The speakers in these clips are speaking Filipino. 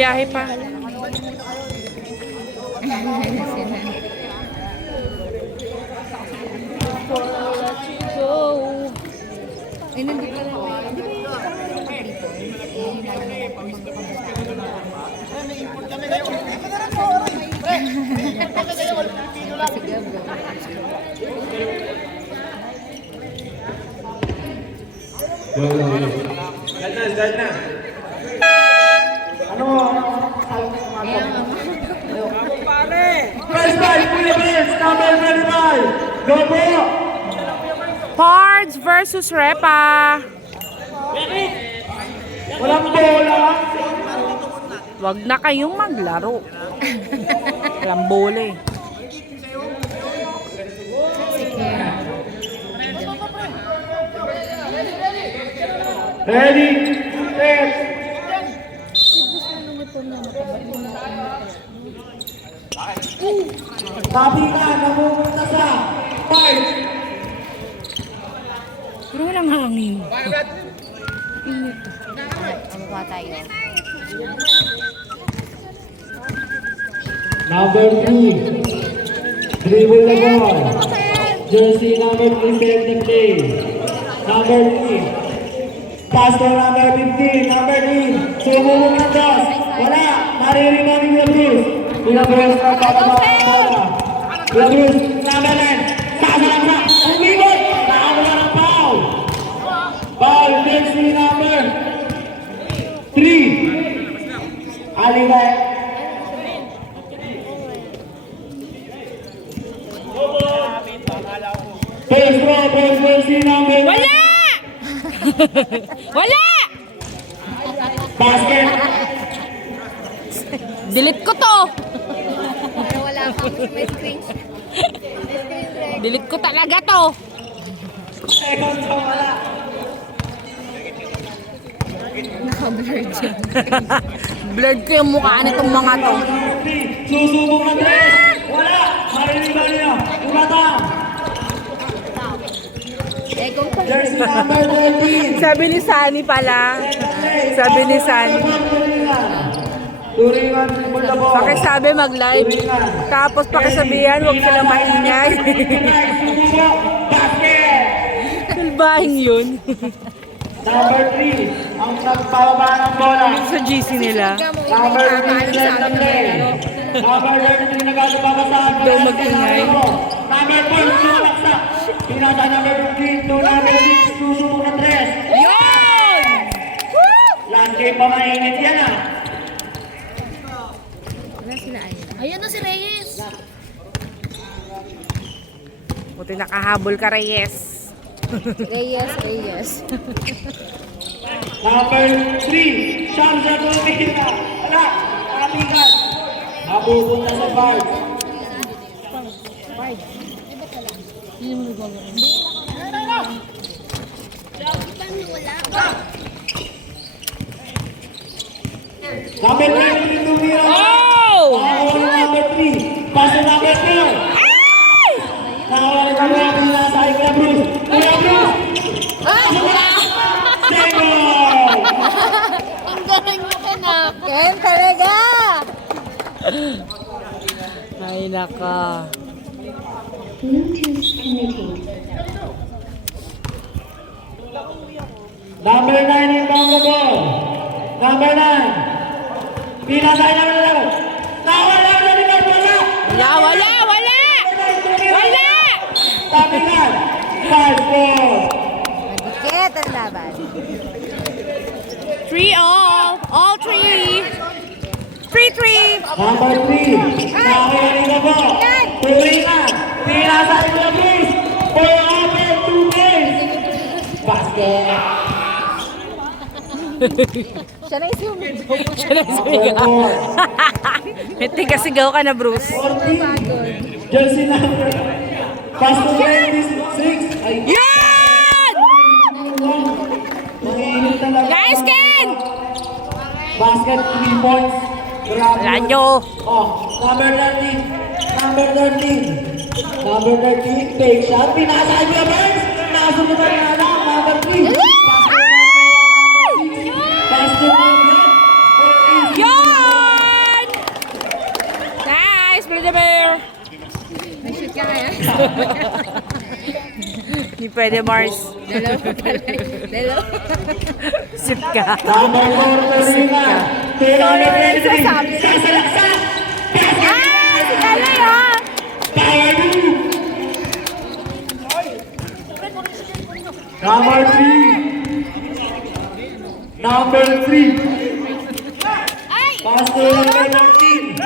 biyahe pa. Ay, nandito lang. Di ba yung parang dito? Yung Start na. Ano? First five, Philippines, number 25. Go po! Pards versus Repa. Walang bola. Wag na kayong maglaro. Walang bola eh. Ready, set. Sabi ka, namumunta sa 5. Pero walang hangin. Ano ba tayo? Number 3. Dribble the ball. Jersey number 3, set the play. Number 3. Pass to number 15. Number 3. Sumulong ng cross. Wala. Naririnig yung Bruce. Yung Bruce na kakababa ng bola. Yung Bruce, number 9. Sasalang na. Umibot. Nakawala ng foul. Foul, jersey number 3. Alibay. First row, jersey number 1. Wala! Wala! Basket. Delete ko to. Pero wala pa. May screenshot. Delete ko talaga to. Second row, wala. Naka-blur dyan. Blurred ko yung mukha nitong mga to. Susubok ng tres. Wala. Marinig ba niya? Umatang. Kung pa. Jersey number 13. Sabi ni Sunny pala. Sabi ni Sunny. Turingan mo na ball. Pakisabi mag-live. Tapos pakisabihan, huwag sila maingay. Susubok. Basket. Salbahing yun. Number 3. Ang nagpababa ng bola. Sa GC nila. Number 3 set the play. Number 13 nagkasabakasahan. Daw mag-ingay. Number 4 sumaksa. Pinata number 15 to number 6 susubok ng tres. Yun! Last game pa mainit yan ah. Wala sila ayun. Ayun na si Reyes. Buti nakahabol ka, Reyes. Reyes. Number 3, Shamsa Tumita. Wala, nakapigan. Napupunta sa bar. Number 3, Tumira. Oh! Number 3, pass to number 4. Nakawala ka mga pinasay Kuya Bruce. Kuya Bruce! Second! Ang galing mo kinakin talaga. Ay, naka. Number 9 inbound the ball. Number 9. Pinasay na lang. Nakawala na ni Barbola. Wala! Wala! Tapikan. 5-4. Madikit ang laban. 3 all. All 3. 3-3. Number 3. Nakawala na ba? Turingan. Pinasay na please. For over 2 games. Basket. Siya na yung sumigaw. Siya na sumigaw. May tigasigaw ka na, Bruce. 14. Jersey number. Pass to 26. Ay, Yan! manginit talaga. Guys, Ken! Basket 3 points. Grabe. Wala nyo. Oh, number 13. Number 13. Number 13. Fake shot. Pinasay niya, Burns. Nasubukan na lang. Number 3. Pass to 9. Yan! ka kaya? Hindi pwede, Mars. Dalawa pala. Dalawa. Sip ka. Number 4, Torina. Team number 23. Sasabi. Sasalaksak. Ah! Si Kalay, ah! Power move. Number 3. Number 3. Pass to number 13.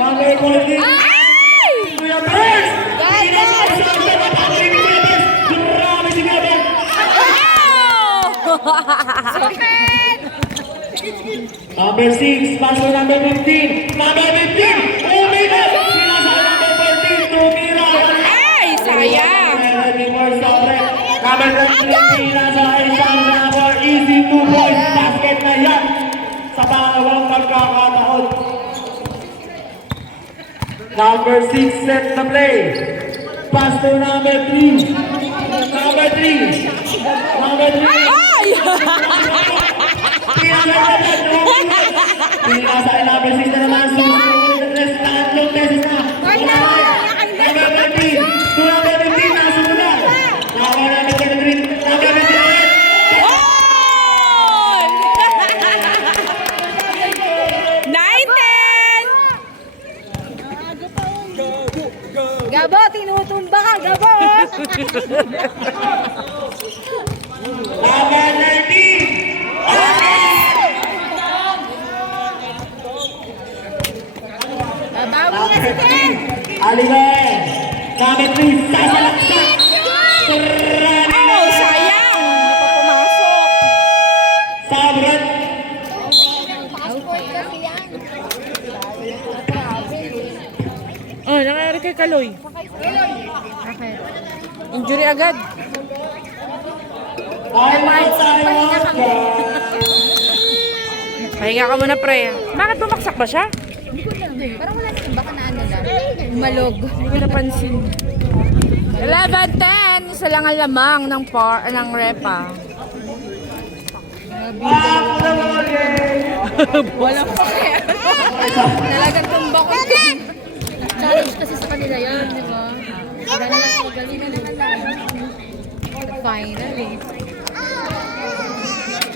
Number 14. Ay! Kuya Burns! Ganda! Grabe si Kuya Burns! Sakit! Number 6, pass to number 15. Number 15! Oh my God! Sinasa number 14, tumira! Ay! Sayang! Number 13, sinasa isang number, easy 2 points. Basket na yan sa pangalawang pagkakataon. Number 6, set the play. Pass to number 3. Number 3. Number 3. Ay! Pinasa ay number 6 na naman. Susunod na tatlong beses na. Number 13. To number 15. Nasunod na. Number 23. Number 28. Oy! 9-10! Gabo, tinutumba ka, Gabo! Number 13. Babawi na si Ken! Aligan. Number 3. Sasalaksak. Oh, sayang! Hindi pa pumasok. Sabret. Passport kasi yan. Oh, nangyari kay Kaloy. Bakit? Injury agad. Ay, may tayo. Pahinga ka muna, pre. Bakit bumaksak ba siya? Hindi ko lang. Parang wala naman. Baka na ano lang. Malog. Hindi ko napansin. 11-10. Isa lang ang lamang ng repa. Walang pake. Talagang tumba ko. Challenge kasi sa kanila yan, di ba? Gano'n lang magaling na lang. Final eh.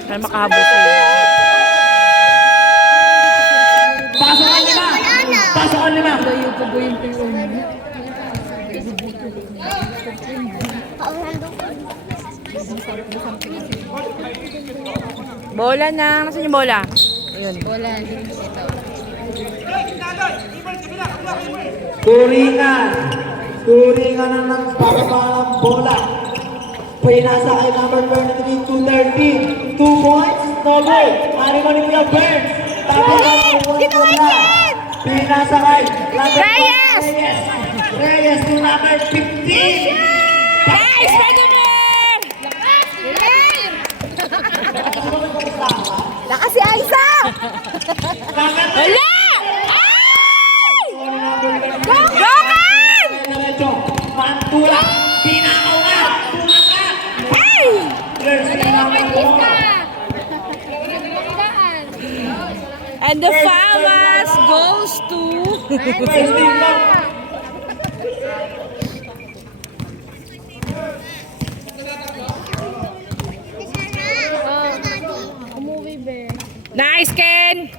Ay, makahabol sa'yo. Pasok ang 5. Pasok ang 5. Bayo ko ba yung pilon? Bola na. Nasaan yung bola? Ayun. Wala, ito. Turingan. Turingan na ng pagpapalang bola. Pinasa kay number 23 to 13. 2 points, no goal. Ari mo ni Kuya Burns. Tapos Dito kay Ken! pinasa kay number Reyes! Reyes to number 15. Nice, Spider-Man! Lakas si Aiza! Wala! Ay! Gokan! Mantula. Pinakaw ka. Tulang ka. Ay! Burns to number 4. And the Famas goes to... First team lang. Umuwi be. Nice, Ken!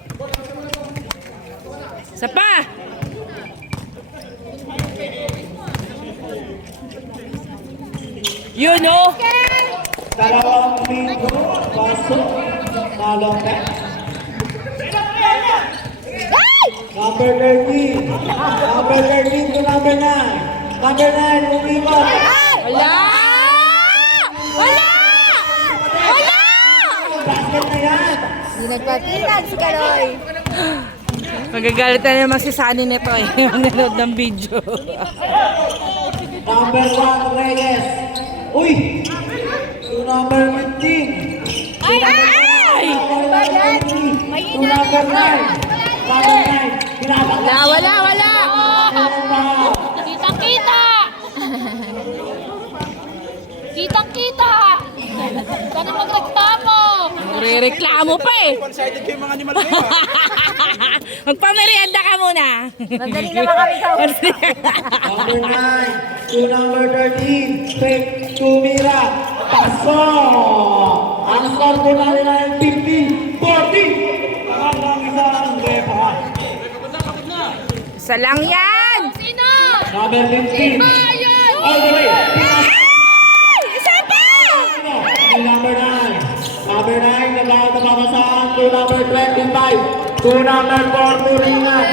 Isa pa! You know? Dalawang minuto. Pasok. Talong ka. Number 13. Number 13 to number 9. Number 9, umikot. Wala! Wala! Wala! Basket na yan. Di nagpatinag si Kaloy. Magagalit na naman si Sunny nito eh. Nanonood ng video. Number 1, Reyes. Uy! To number 15. Ay! Ay! To number 9. Number 9. Wala, wala, wala! Kitang-kita! Kitang-kita! Sana magreklamo! Re-reklamo pa eh. One-sided kayo mga animal kayo ah. Magpamerienda ka muna. Magaling naman kami sa Number 9. to number 13, fake tumira, pasok! Ang score po natin ay 50-40. Hanggang isang repa. Isa lang yan! Sino? Number 15, Ayun! all the way. Ay! Isa pa! Number 9. Number 9, nagkakababasahan to number 25. To number 4, Turingan.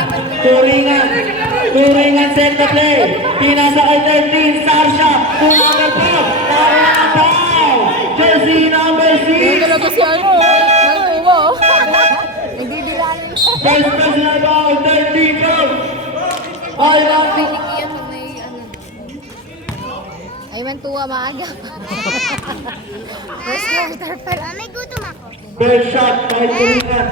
Turingan. Turingan set the play. Pinasa kay 13, Sarsha. To number 4, Naroon ang foul. Jersey number 6. Talaga si ano, Maltubo. Nagdidilanin siya. First personal foul, 13 goal. Ay, lang. Iyan pag may ano. Ay, Mantua maaga. First quarter pa lang. May gutom ako. First shot kay Turingan.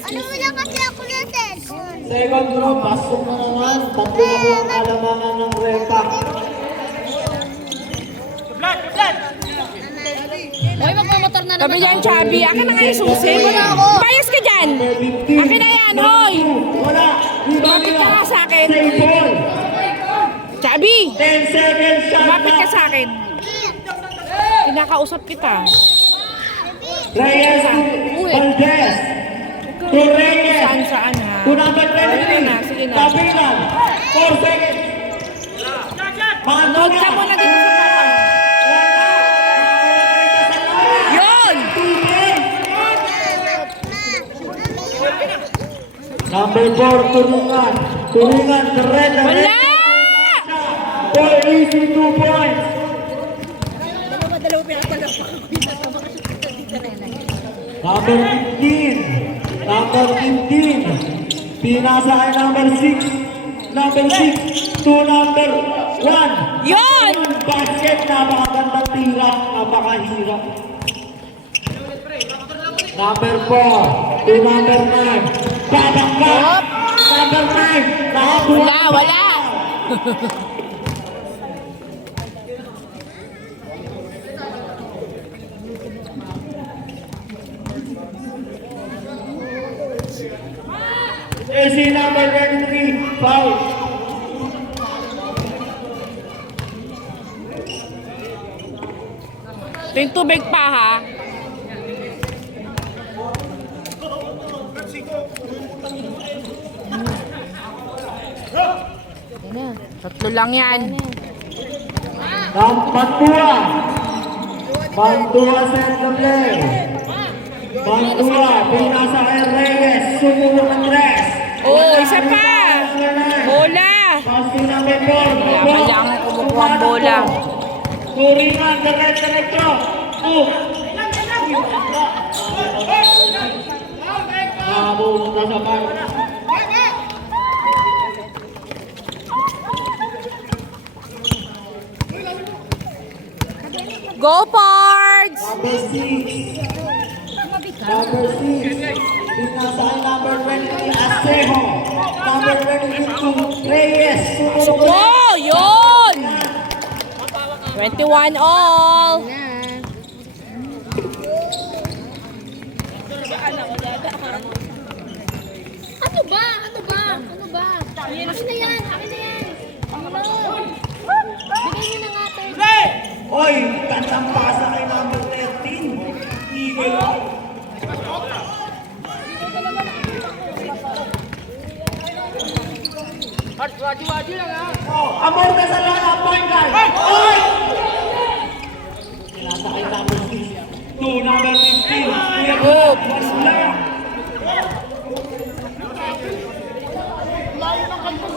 Ano mo lang kasi ako na cellphone? Second group, pasok na naman. Tatlo na po ang alamangan ng repa. Hoy, magmamotor na Sabi naman. dyan, Chubby. Akin na nga yung susi. Bayas ka dyan. Akin na yan, hoy. Wala. Lumapit ka nga sa akin. Save ball. Chubby! 10 seconds shot Lumapit ka clock. sa akin. Kinakausap kita. Reyes to Valdez. To Reyes. Saan ha? To number 23. Sige na, sige na. Tapilan. 4 seconds. Nood ka muna dito sa papa. Yun! Number 4, Turungan. Turungan, red. Wala! For easy 2 points. Number 15. Number 15. Pinasa kay number 6. Number 6 to number 1. Yun! Basket, napakagandang tira. Napakahirap. Number 4 to number 9. Babangga. Number 9. Wala, wala! Jersey number 23. Foul. Ito yung tubig pa ha. Tatlo lang yan. Pantua. Pantua set the play. Pantua. Pinasa kay Reyes. Sumunod ang dress. Oh, isa pa! Bola! Pass to number 4. Wala lang kumukuha ang bola. Turingan, diretso. Nabulong na sa park. Go, Pards! Number 6. Number 6. Pinasa kay number 23, Asejo. Number 22, Reyes. Sumunod Oh, yun! 21 all. Ano ba? Ano ba? Ano ba? Akin na yan. Akin na yan. Ano? Bigay niyo na nga, 30. Oy, tandang pasa kay number 13. Eagle. Oh, amor ka sa lana, point guard. Oy! Pinasa kay number 6. To number 15. Kuya Bob.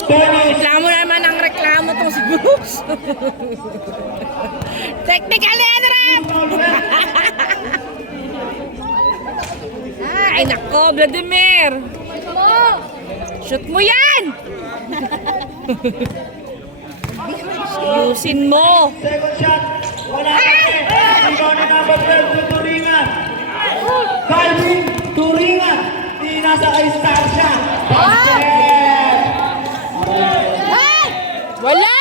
Tennis. Reklamo naman ang reklamo tong si Bruce. Technical yan, Rap! Ay, nako, Vladimir! Shoot mo yan! Ayusin mo! Second shot. Wala pa rin. Rebound na number 12 to Turingan. Calvin Turingan. Pinasa kay Starsha. Basket. Wala!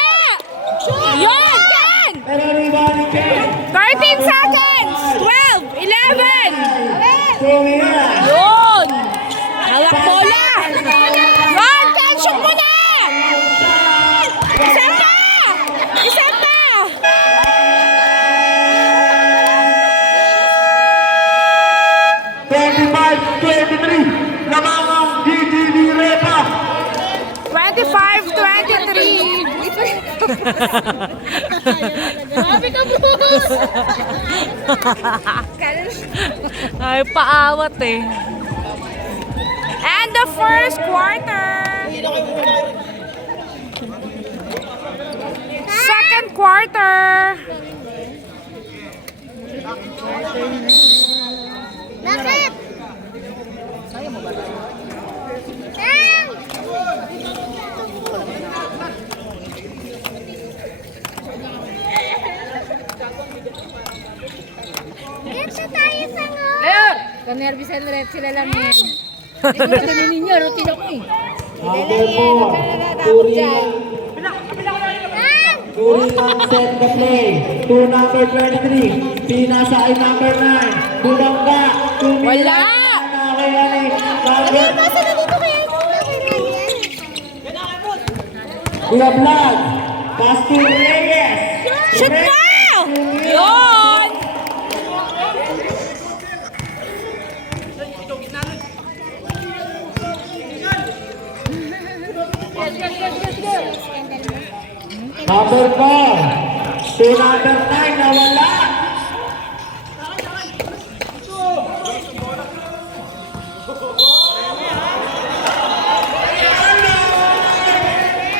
Yun! Yan! Pero rebound ni Ken. 13 seconds! 12! Tumingan. Yun! Halak bola! Yun! Tension mo na! Isa pa! Isa pa! Namangang GGB Repa. 25-23. Grabe ka, Bruce! Ay, paawat eh. And the first quarter. Second quarter. Bakit? Dito tayo sa Ayun! Kanervous and red sila lang yan. Hindi ko na ganinin niya, routine ako eh. Number 4. Turingan set the play. To number 23. Pinasa ay number 9. Bulangga. Wala! Number Basta na dito kaya. Kuya Vlog. Pass to Reyes. Shoot now! Yun! Number 4. To number 9 na wala.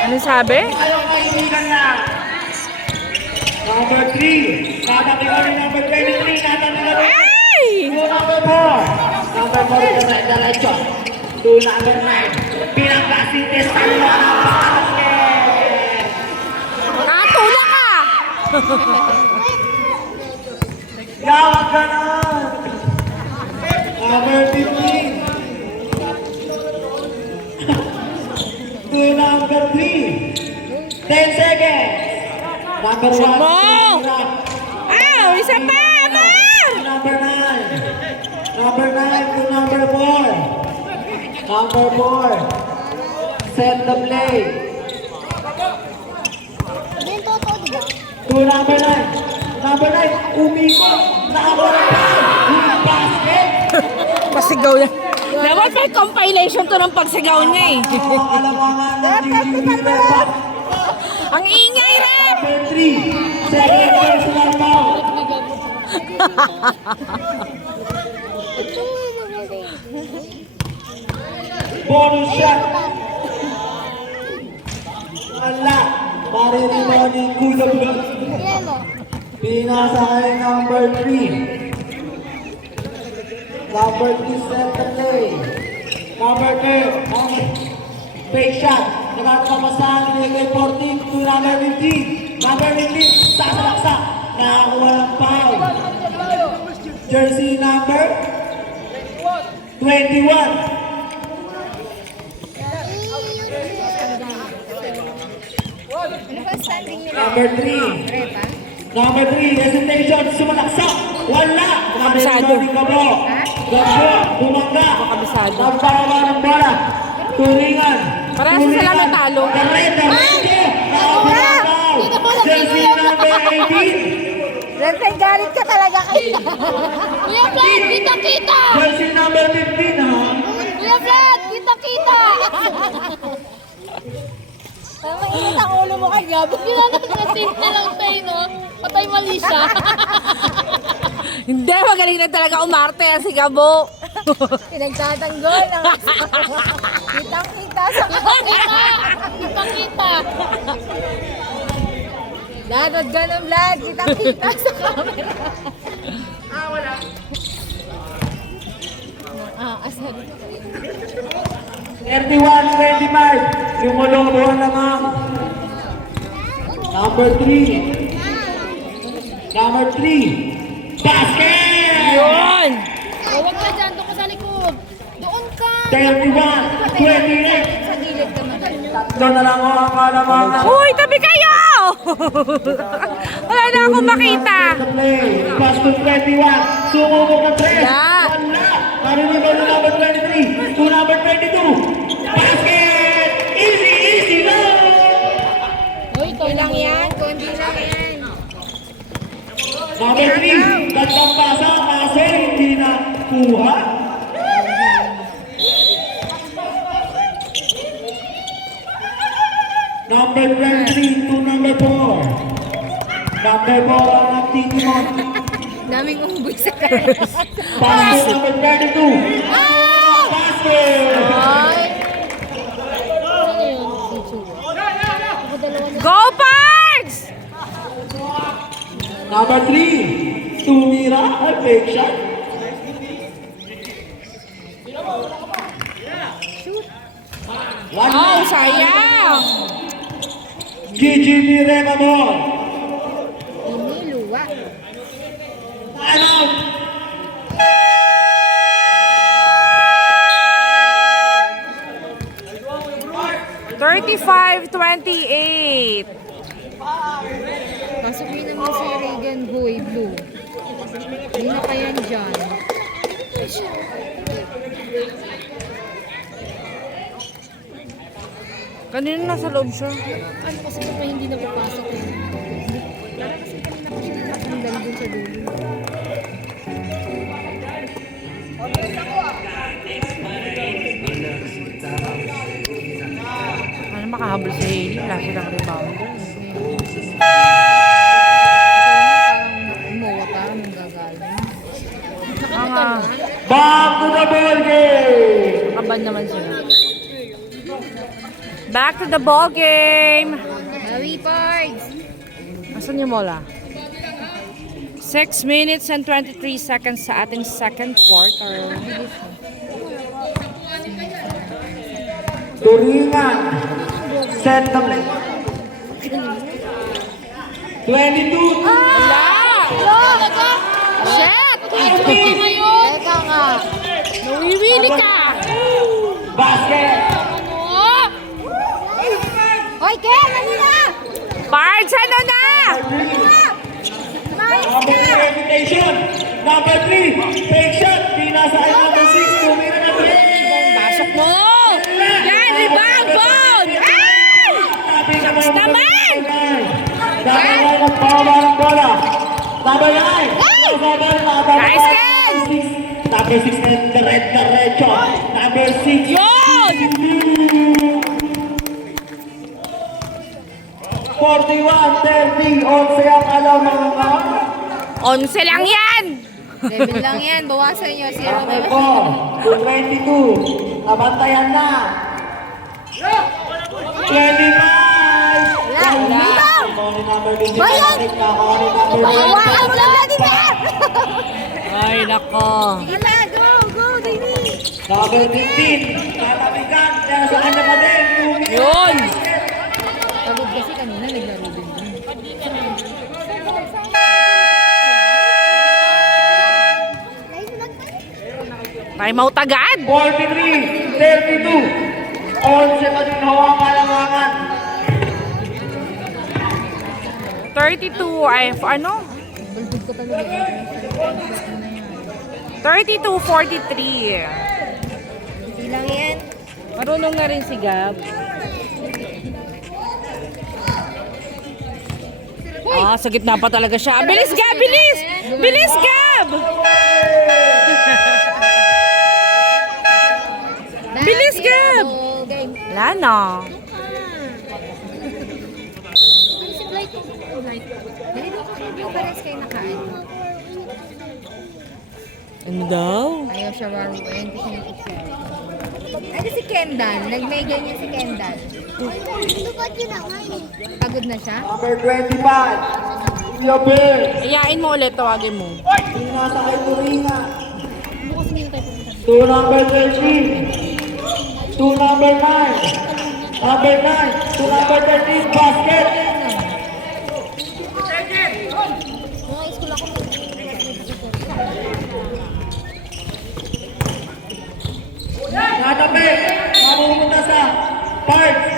Ano sabi? Ayaw kaibigan na. Number 3. Tatatingan ni number 23. Tatatingan ni Ay! number 4. Number 4 ka na diretso. To number 9. Pinagkasites ka nila ng basket. Natulak ka! Yawag ka na. Number 15. To number 3. 10 seconds. Number 1. mo! Aw! Isa pa! Amar! Number 9. Number 9 to number 4. Number 4. Set the play. Yan totoo, di ba? To number 9. Number 9. Umikot. Number 5. With basket. Pasigaw na. Dapat may compilation to ng pagsigaw niya eh. Alamangan ng GGB Repa. Ang ingay rep! Number 3. Second personal foul. Ito, magaling. Bonus shot. Wala. Maririnig ni Kuya Vlog. Yan mo. Pinasa kay number 3. Number 3 set the play. Number 2. Fake shot. Nakakamasahan ni kay 14 to number 15. Number 15. Sasalaksa. Nakakuha ng foul. Jersey number 21. Ano ba standing nila? Number 3. Number 3, hesitation, sumalaksak. Wala. Kabisado. Gabo. Gabo, bumangga. Kabisado. Nagparawa ng bola. Turingan. Parehas sila natalo. Kareta. Nakakuha ng foul. Jersey number 18. Renfred, galit ka talaga kayo. Kuya Fred, kita-kita! Jersey number 15, ha? Kuya Fred, kita-kita! Mainit ang ulo mo kay Gabo. Ginagawa na lang tayo, no? Patay mali siya. Hindi, magaling na talaga umarte yan si Gabo. Pinagtatanggol ng kitang-kita sa Kita-kita! Vlad, wag ganun, Vlad. Kitang-kita sa camera. Asal. 31-25. Lumulubuhan naman. Number 3. Number 3. Basket! Yun! Oh, wag ka dyan, doon ka sa likod. Doon ka! 31-28. Sa gilid ka man. Tatlo na lang ang kalamangan. Uy, tabi kayo! Wala na akong makita. Pass to 21. Sumubok na 3. Wala. Wala. Nariliban na number 23 to number 22. Basket! Easy, easy, no! Uy, lang yan. Kundi lang yan. Number 3, gandang pasa kasi hindi na kuha. Number 23 to number 4. Number 4 ang nagtitimon. Daming umuboy sa kanya. Basket number 32. Basket! Ay! Ano yun? Ako dalawa na. Go, Pards! Number 3, tumira ay fake shot. One Oh, more. sayang! Gigi Mirema mo. Iniluwa. Ano? $35-28. Pasok niyo naman si Regan Boy Blue. Hindi na pa yan dyan. Kanina nasa loob siya. Ano kasi pa hindi na papasok yun? Para kasi kanina pa siya nakasandal dun sa dulo. Ano makahabol si Hailey? Wala silang rebounder. Parang umuwa pa, anong gagaling. Mga Back to the ball game. kaban naman sila. Back to the ball game. Bawi Pards! Asan yung mola? 6 minutes and 23 seconds sa ating second quarter. Turingan. Set the play. 22. Wala! Shit! Ito ngayon! Teka nga. Nawiwili ka! Basket. Hoy, Ken! Ano na? Pards, ano na? Number 3, hesitation. Number 3, fake shot. Di nasa ay number 6. Tumira na 3. Pasok mo! Yan, rebound, ball! Ay! Shucks naman! Number 9 ang pababa ng bola. Number 9. Nice, Ken! Number 6 na diretso. Number 6. Yun! 41-30. 11 ang alam mga 11 lang yan! 11 lang yan. Bawasan nyo. 0 na number lang. 4. 22. Nabantayan na. 25. Wala. Number 25. Bayan! Hawakan mo lang na, di ba? Ay, nako. Sige na, go, go, Dini. Number 15. Tatabigan. Kaya saan na kami? Yun! Pagod kasi kanina naglaro din dun. Time out agad! 43. 32. 11 pa din hawak kalangangan. 32 ay, ano? Balbog ka talaga. 32-43. Hindi lang yan. Marunong na rin si Gab. Ah, sa gitna pa talaga siya. Bilis, Gab! Bilis! Bilis, Gab! Bilis, Gab! Game. Wala na. Si Blight. Blight. Dali doon kasi yung pares kayo nakain. Ano daw? Ayaw siya waruin kasi nag-exert. Ay, si Kendall. Nag-may ganyan si Kendall. Ito ba ginawin? Pagod na siya? Number 25. Your Bears. Iyain mo ulit, tawagin mo. Nasa kay Turinga. Bukas hindi na tayo pupunta. To number 13. To number 9. Number 9. To number 13. Basket. Mga school ako. Natabi. Mamumunta sa Parks.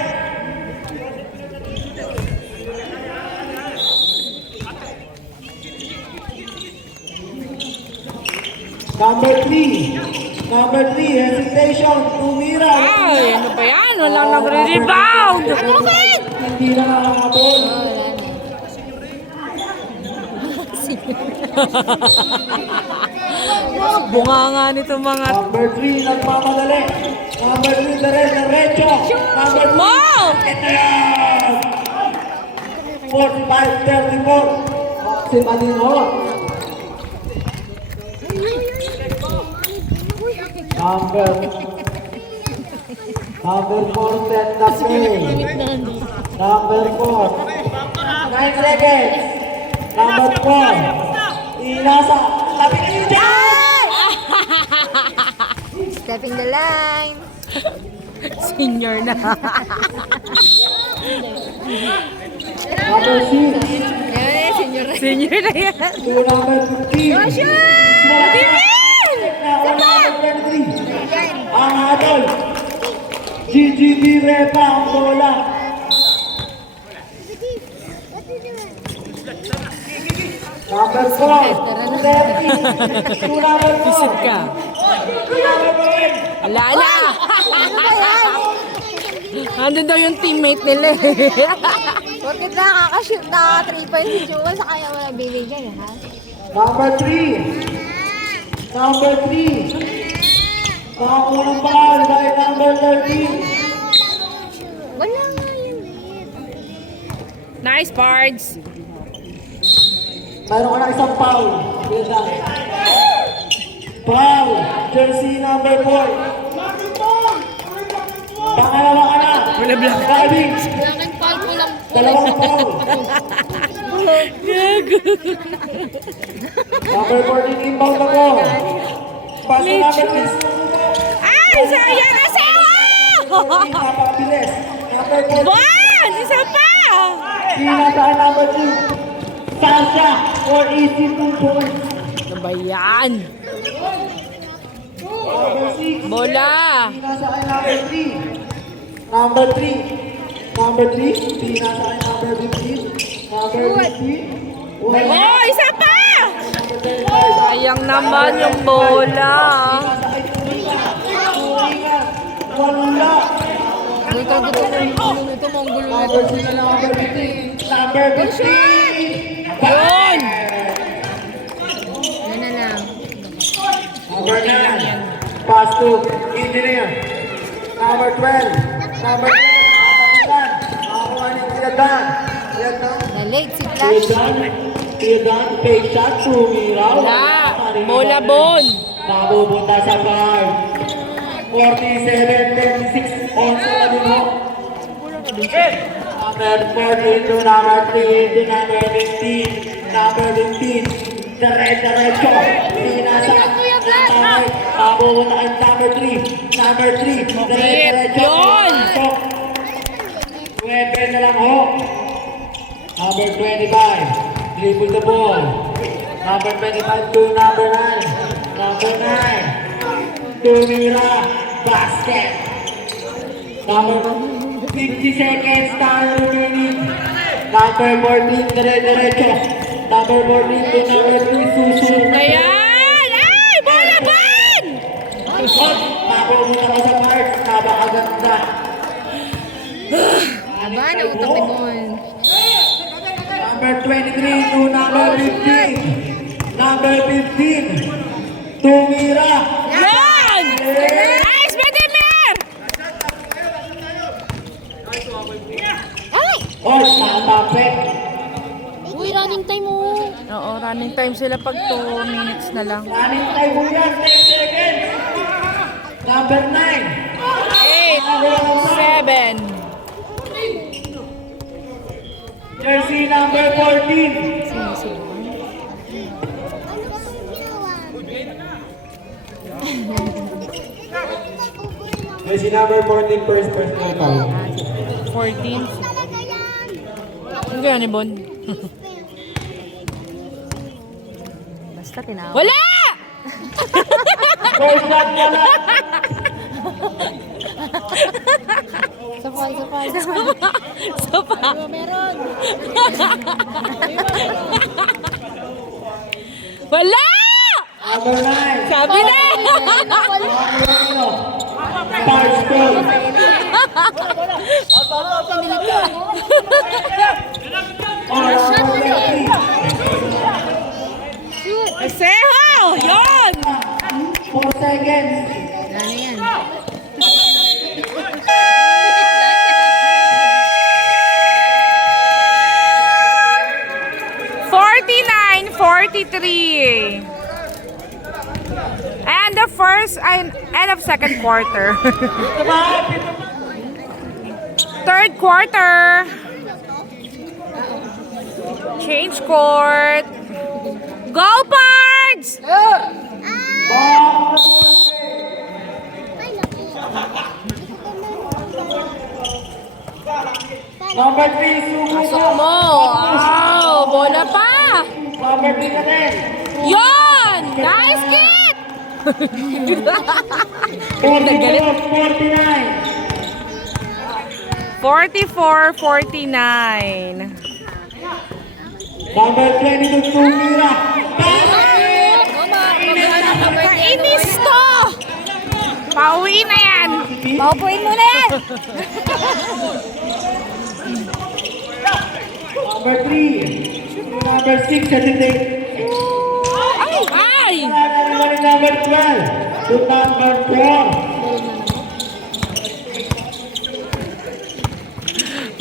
Number 3. Number 3, hesitation. Tumira. Ay, ano ba yan? Walang nagre-rebound. Hindi na nakakabol. Wala na. Bunga nga nito mga... Number 3, nagmamadali. Number 3, diretso. Number 3, Wow! ito yan! 45-34. Si Manino. Number 4, set the play. Number 4. 9 seconds. Number 4. Inasa. Sabi ka niyo dyan! Stepping the line. Senior na. Number 6. Yan, senior. Senior na yan. To number 15. Number 23. Ang hadol. GGB Repa ang bola. Number 4. 30. To number 4. Isip ka. Wala na. Andun daw yung teammate nila eh. Bakit nakaka-shoot na 3 points si Jewel sa kaya wala binigay, ha? Number 3. Number 3. Nakakulang pa dahil number 13. Wala nga yun. Nice, Pards. Mayroon ka na isang foul. Foul. Jersey number 4. Pangalawa ka na. Diving. Laking foul ko lang. Dalawang foul. Number 14 inbound na po. Pass to number 6. Ay, sayang na sawa! Napakabilis. Number 14. Bon! Isa pa! Sinasaan number 2. Sasha for easy 2 points. Ano ba yan? Number 6. Bola! Sinasaan number 3. Number 3. Number 3. Sinasaan number 15. Number 15. Oh, isa pa! Sayang naman yung bola. Wala. Ito mong gulo na Number 6 na number 15. Number 15. Yun! Yan na lang. Number 9. Pass to engineer. Number 12. Number 12. Kapitan. Nakakuha ni Tiyadan. Tiyadan. Na-late si Flash. Tiyadan. Fake shot. Tumiraw. Wala. Bola, Bon. Napupunta sa guard. 47-26 on sa mo. Number 14 to number 3 to number 15. Number 15. Diretso. Pinasa. Napupunta ang number 3. Number 3. Diretso. Yun! Weapon na lang ho. Number 25. Dribble the ball. Number 25 to number 9. Number 9. Tumira. Basket. Number 50 seconds. Time remaining. Number 14. Diretso. Number 14 to number 3. Susunod. Ayan! Ay! Bola, Bon! Napupunta ka sa parts. Napakaganda. Aba, nautak ni Bon. Number 23 to number 15. Number 15. Tumira. Yan! Nice, Vladimir! Oy, tatapit. Uy, running time mo. Oo, running time sila pag 2 minutes na lang. Running time mo yan. 10 seconds. Number 9. 8, 7. Jersey number 14. Jersey number 14, first personal foul. 14. Talaga yan. Ano kaya ni Bon? Basta tinawag. Wala! First shot mo na. Sapay. Sopa. Meron. Wala! Number 9. Sabi na! Start score. Or number 3. Seho! Yun! 4 seconds. Ano yan? 49-43. And the first and end of second quarter. Third quarter. Change court. Go Birds! Number 3, Pasok mo. Wow! Bola pa! Number 3 na rin. Yon! Nice kick! 44-49. 44-49. Number 22, Tumira. Kainis to! Pauwi na yan! Paupuin mo na yan! Number 3. Number 6, hesitate. Ay! Ay! Number 12 to number 4.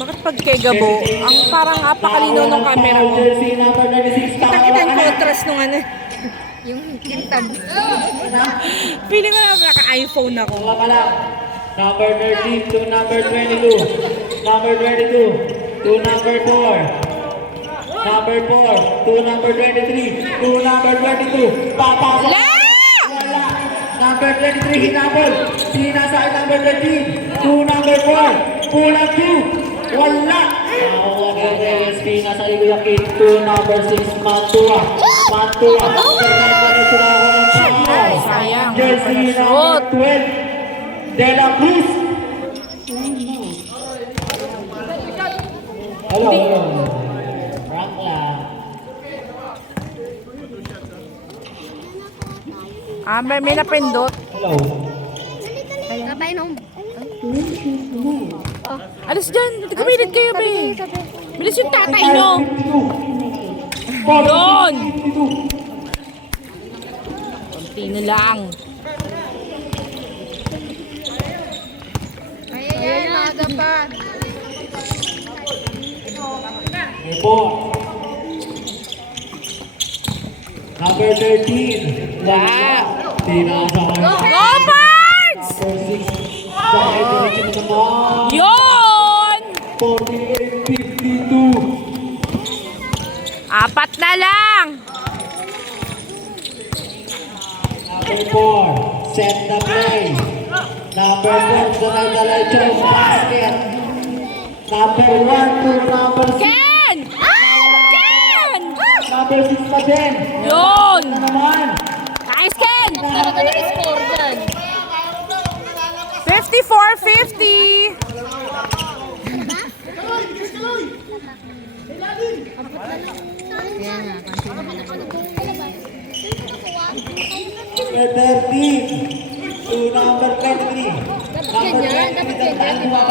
Bakit pag kay Gabo, ang parang apakalino ng camera mo. Jersey number 96. Kita yung contrast nung ano. Yung tintag. Feeling ko na naka-iPhone ako. Wala ka lang. Number 13 to number 22. Number 22 to number 4. Number 4 to number 23 to number 22. Papasok. La! Wala. Number 23 hinabol. Sinasakit number 13 to number 4. Kulang 2. Wala. Spina sa Iguyakin to number 6. Mantua. Mantua. Sayang. Jersey number 12. De La Cruz. Hello. Rank lang. May napindot. Hello. Kapay nung. Alis dyan. Nagkamilit kayo, be. Bilis yung tatay nyo. Doon. Kunti na lang. Ayan, maaga pa. Ito. Number 13. La. Tinasahan. Go Birds! Number 6. Dahil diretso na naman. Yun! 48-52. Apat na lang. Number 4. Set the play. Number 4. Dalay-dalay choice basket. Number 1 to number 6. Ken! Ken! Number 6 pa din. Yun! Na naman. Nice, Ken! Talaga nag-score dyan. 54-50. Ayan na, Number 13 to number 23. ganyan, dapat ganyan, di ba?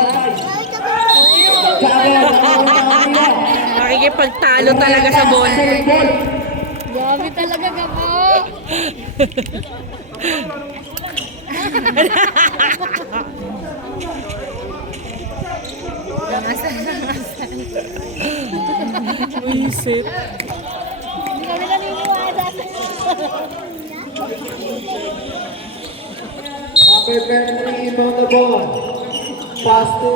Makikipagtalo talaga sa ball. Grabe talaga, Gabo. Langasan. Isip. Hindi kami naniniwala. Number 23 on the ball. Pass to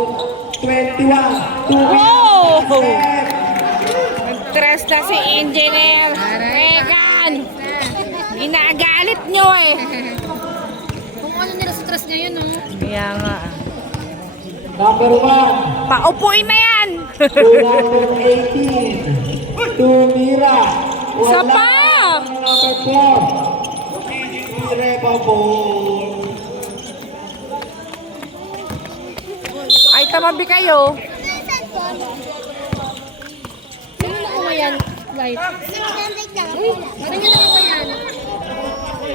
21. Oh! Nag-stress na si Engineer Regan. Ginagalit nyo eh. Kung ano nila stress ngayon, no? Kaya nga. Number 1 Paupuin na yan. to number 18. To Mira. Isa pa. Number 4. Irreparable. Ay, tamabi kayo. Sino nakuha yan? Live. Uy, parang yun nakuha yan.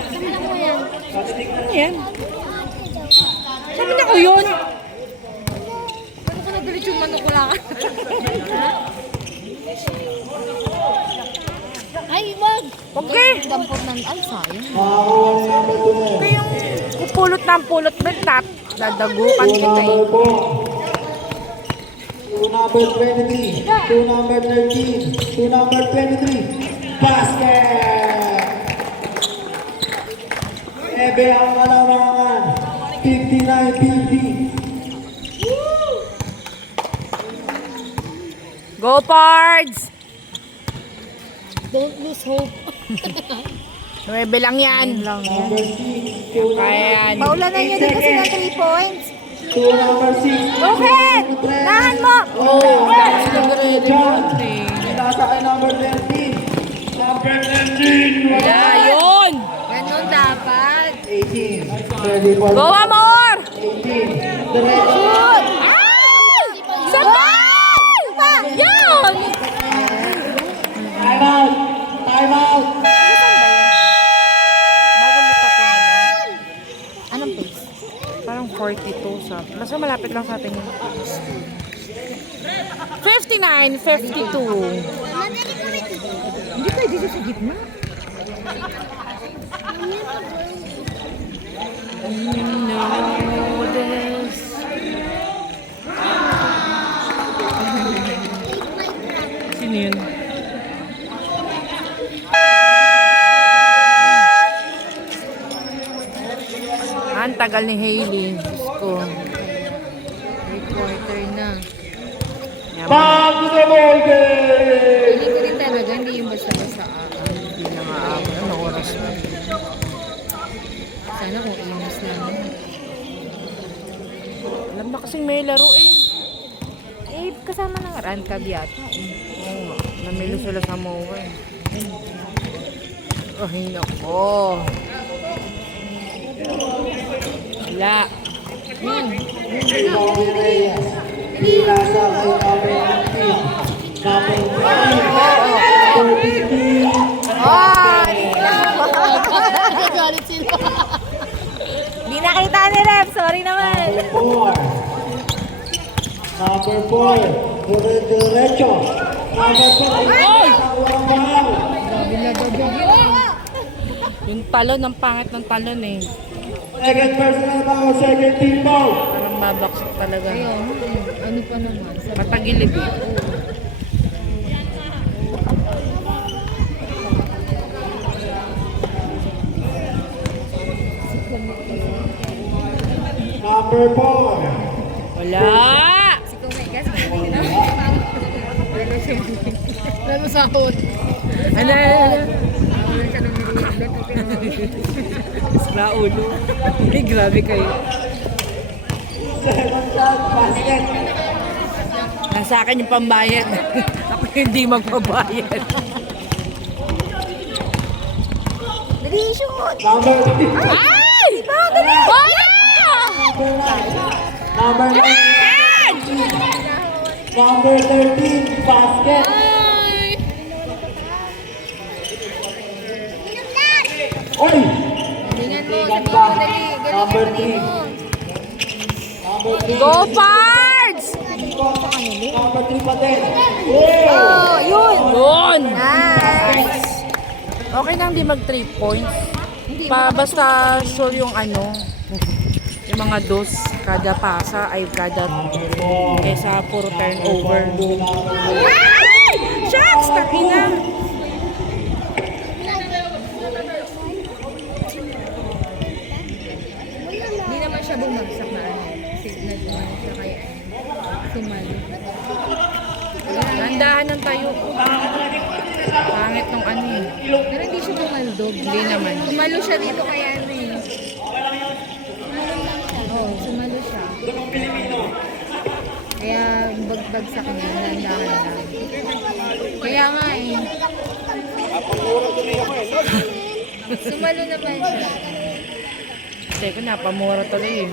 Sama na ko yan. Ano yan? Sabi na ko yun. Ano ko nagalit yung manok ko lang? Ay, wag! Okay. Dampot ng... Ay, sayang. Makakuha ni number 12. Okay yung pupulot ng pulot beltap. Dadagukan To kita eh. number 4. To number 23. To number 13. To number 23. Basket! Ebe ang malamangan. 59-50. Go Pards! Don't lose hope. 9 lang yan. Number 6. To Kaya yan. Paulanan niyo din kasi ng 3 points. To number 6. Okay! Nahan mo! Oh, Nagre-remote eh. nasa kay number 13. Number 13. Yeah, yun! Ganon dapat. 18. Ready for Go Amor! 18. Diretso. Sabay! Yun! Time out. Time out. Bago lipat yun. Anong pace? Parang 42 sa... Basta malapit lang sa atin yun. 59, 52. Hindi pwede dito sa gitna. Know this. Sino yun? Ang tagal ni Hailey. Diyos ko. Reporter na. Back to the ball game. Hindi ko rin talaga, hindi yung basta-basta. Hindi na nga ako. Ano oras na? Sana kung imas namin. Alam na kasing may laro eh. Eh, kasama ng run cab yata eh. Oo nga. Namili sila sa MOA eh. Ay, nako. Wala. Bobby Reyes. Nasa kay number 15. Number 15. Galit sila. Di nakita ni Rep. Sorry naman. Number 4. Diretso. Number 4. Grabe na daw. Yung talon, ang pangit ng talon eh. Second personal foul. Second team foul. Parang babaksak talaga. Ayun, ano pa naman. Matagilid eh. Number 4. Wala! Lalo sahod. Ano? Sa ulo. Ay, grabe kayo. Second shot. Basket. Nasa akin yung pambayad. Ako hindi magpabayad. Dali, shoot! Number 3. Ay! Wala! Number 9. Number 13. Basket. Oy! Galingan mo, Tingnan sabihin pa. mo dali. Number Galingan 3. mo. Number 3. Go Pards! Number 3 pa din. Oh, yun! Yun! Nice! Okay lang di mag 3 points. Basta sure yung ano, yung mga dos, kada pasa ay kada kesa puro turnover. Ay! Shucks! Takina! Hindi naman siya bumagsak na ano. Signal naman siya kaya sumali. Nandahan ng tayo. Pangit nung ano eh. Pero hindi siya bumaldog. Hindi naman. Sumalo siya dito kaya ano eh. Oo, sumalo siya. Kaya bagbagsak niya, nandahan lang. Kaya nga eh. Sumalo naman siya. Teka, napamura tuloy eh.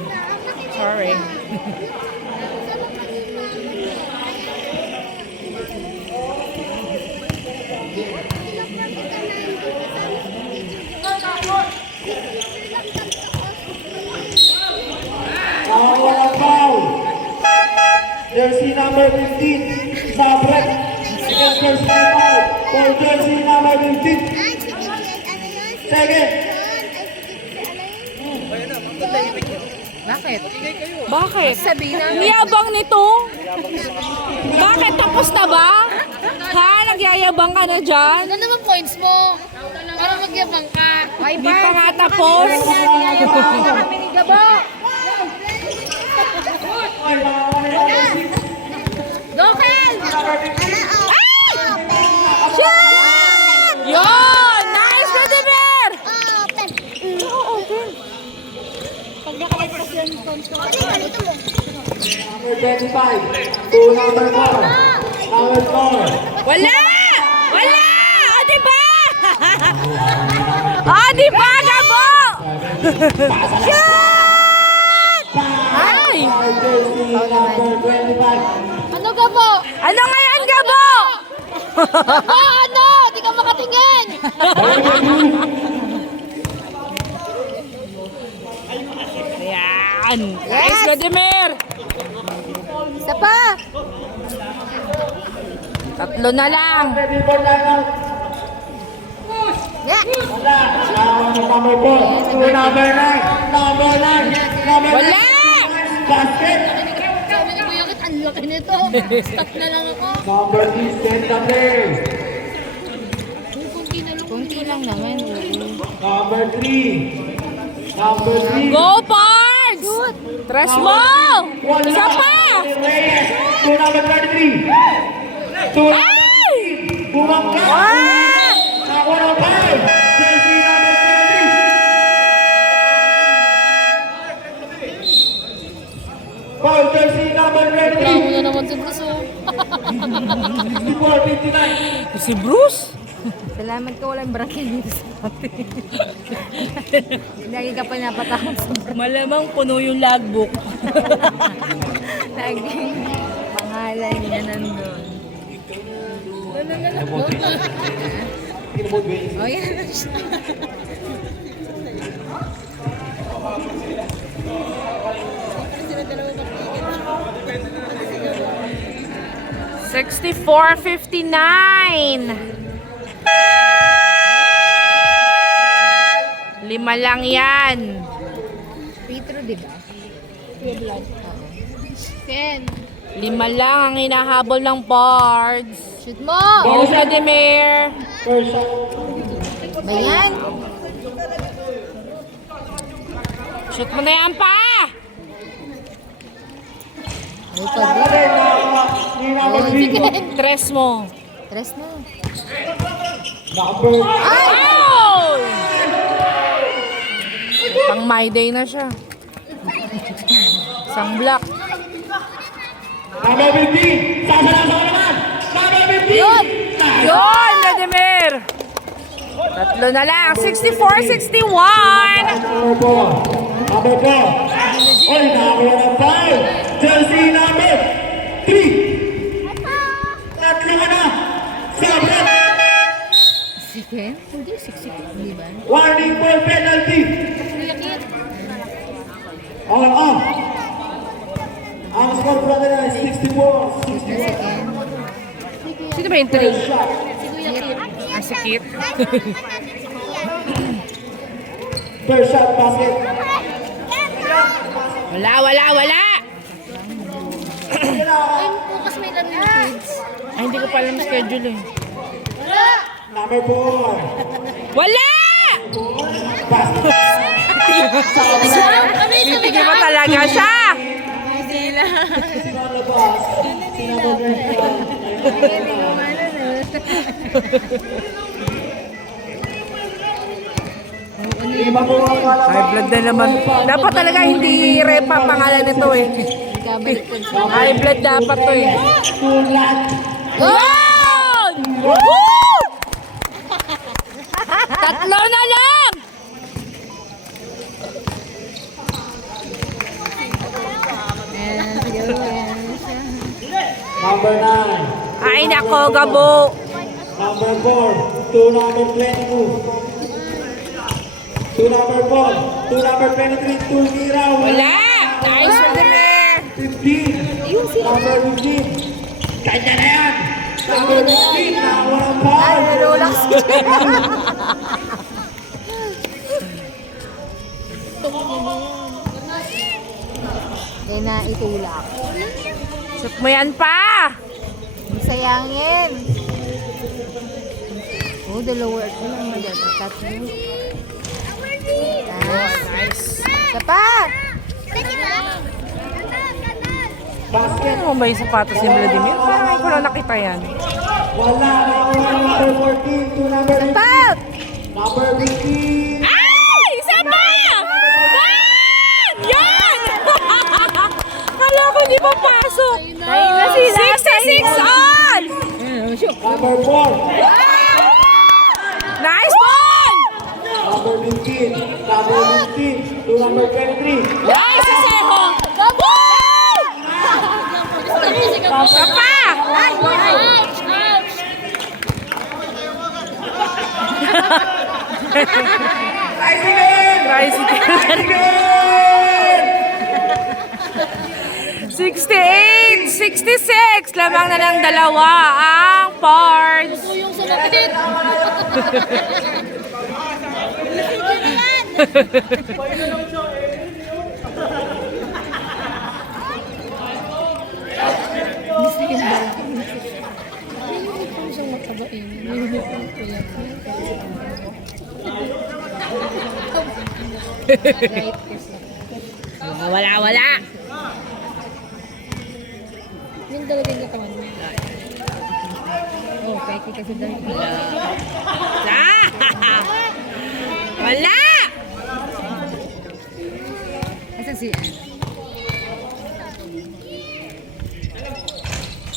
Sorry. Jersey number 15, Sabret. Second jersey number. For jersey number 15. Second. Bakit? Bakit? Sabihin na. Niyabang nito? Bakit? Tapos na ba? Ha? Nagyayabang ka na dyan? Ano naman points mo? Para magyabang ka. Ay, Di pa nga tapos. kami ni Gabo. Dokel! Yun! Nice, Vladimir! Number 25. To number 4. Number 4. Wala! Wala! O, di ba? O, di ba, Gabo? Shoot! Ay! For jersey number 25. Ano Gabo? Ano ngayon, Gabo? Ano? Di ka makatingin! Ayan! Nice, Vladimir! Isa pa! Tatlo na lang. Ready for timeout. Yeah! Wala. Number 4. To number 9. Number 9. Number 9. Wala! Basket. Sabi ni Kuya Kit, ang laki nito. Stop na lang ako. Number 6. Send the play. Kunti na lang. Kunti lang naman. Number 3. Number 3. Go, Pards! Tres mo! Isa pa! Reyes. To number 33. To Ay! Bumangka. Ah! Nakuha ng 5. Jersey number 23. Paul, jersey number Bravo 23. na naman si Bruce. 64-59. Si Bruce? Salamat ka walang bracket dito sa atin. Lagi ka pa napatakot sa Malamang puno yung logbook. laging pangalan niya nandun. Oh, yan. 64-59. Lima lang yan. Petro, di ba? Ken, Lima lang ang hinahabol ng Pards. shoot mo! Go, Vladimir. First shot. Ba yan? Shoot mo na yan pa! Ay, pwede. Ni number Oh, 3. sige. Tres mo. Tres na. Number Ay! Pang my day na siya. Isang block. Number 15. Sasalasaw naman. Number 15. Yun! Yun, Vladimir! Tatlo na lang. 64-61. Number 4. Number 4. Oy, nakakuha ng 5. Jersey number 3. Tatlo ka na. Sabret. Si Ken? Hindi, 60. Hindi ba? Warning for penalty. Kuya Kit. On. Ang score po natin ay 64. Si Ken. Sino ba yung three? Shot. Si Kuya Kit. Ang sikit. First shot basket. Wala, wala, wala! Ay, bukas may lang yung kids. Ay, hindi ko pa alam schedule eh. Number 4. Wala! Basket. Titigil mo talaga siya! Sinalabas. Lima po ang malabas. High blood na naman. Dapat talaga hindi repa pangalan nito eh. Kabaliktad siya. High blood dapat to eh. Tulat. Yun! Woo! Tatlo na lang! Ayan, sige, ayan siya. Number 9. Ay nako, Gabo. Number 4. To number 22. To number 4. To number 23. To Mira. Wala! Nice, Vladimir! 15. Number 15. Kanya na yan. Number 15. Walang foul. Nalulak siya. Eh na itulak. Shoot mo yan pa! Sayangin. Oh, dalawa. Ano lang maganda? Tatlo. Nice. Isa pa. Basket. Ano ba yung sapatos ni Vladimir? Parang ko lang nakita yan. Wala. Number 14 to number 15. Pa. Number 15. Ay! Isa pa! Yan! Kala ko di pa pasok. 66 all! Number 4. Nice ball! Number 15. Number 15 to number 23. Nice, Asejo! Woo! Isa pa! Tricycle! 68! 66! Lamang na ng dalawa ang parts. Yung sa lapit. Wala. Yung talaga yung katawan mo. Oh, peki kasi dahil. Wala! Asan si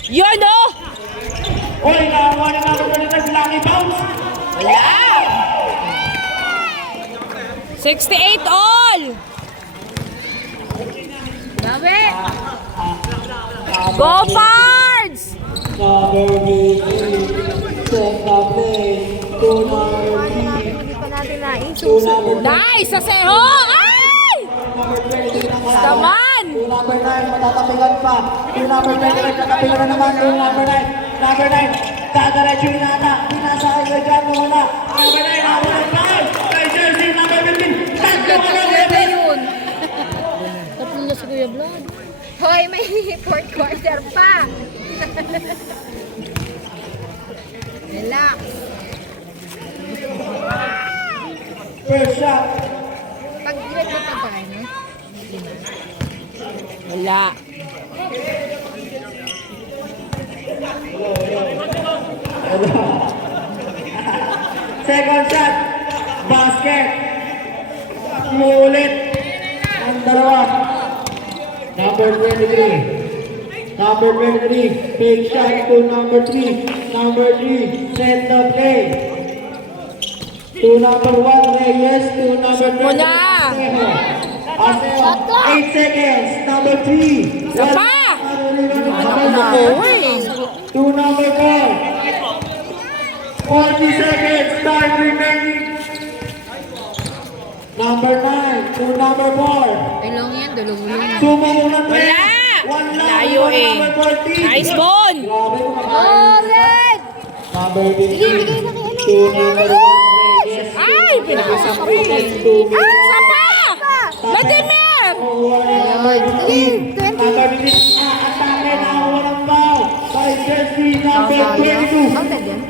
Yun oh! Uy, nakakuha na number 25. Lucky bounce. Wala! 68 all! Babe! Go Pards! Number 15. Set the play to number 3. Hindi pa natin To naisusunod. number 3. Nice! Asejo! Ay! Number 23 naman. Taman! To number 9, matatapigan pa. To number 29, tatapigan na naman. To number 9. Number 9, dadaretso yung nata. Pinasa ay Regan mo wala. Number 9, number 5. Kay jersey, number 15. Tatlo ka na Ganda yun. Tatlo na si Kuya Vlad. Hoy, may fourth quarter pa. Relax. First shot. Pag direct na pagkain, no? Wala. Second shot. Basket. Umuulit. Ang dalawa. Number 23. Number 23. Big shot to number 3. Number 3. Set the play. To number 1. Reyes. To number 3. mo na. Aseo. 8 seconds. Number 3. Isa pa! To number 4. 40 seconds. Time remaining. Number 9. To number 4. Ay lang yan, dulong-ulong. Sumo muna Wala! Layo eh. Nice ball! Grabe mo Oh, red! Number 15. Bigay na kay ano. To number 1. Reyes. Ay! Pinakasampi! Ay! Isa pa! Vladimir! Number 15. Number 15. Atake na walang foul. By jersey number 22. Counted yan?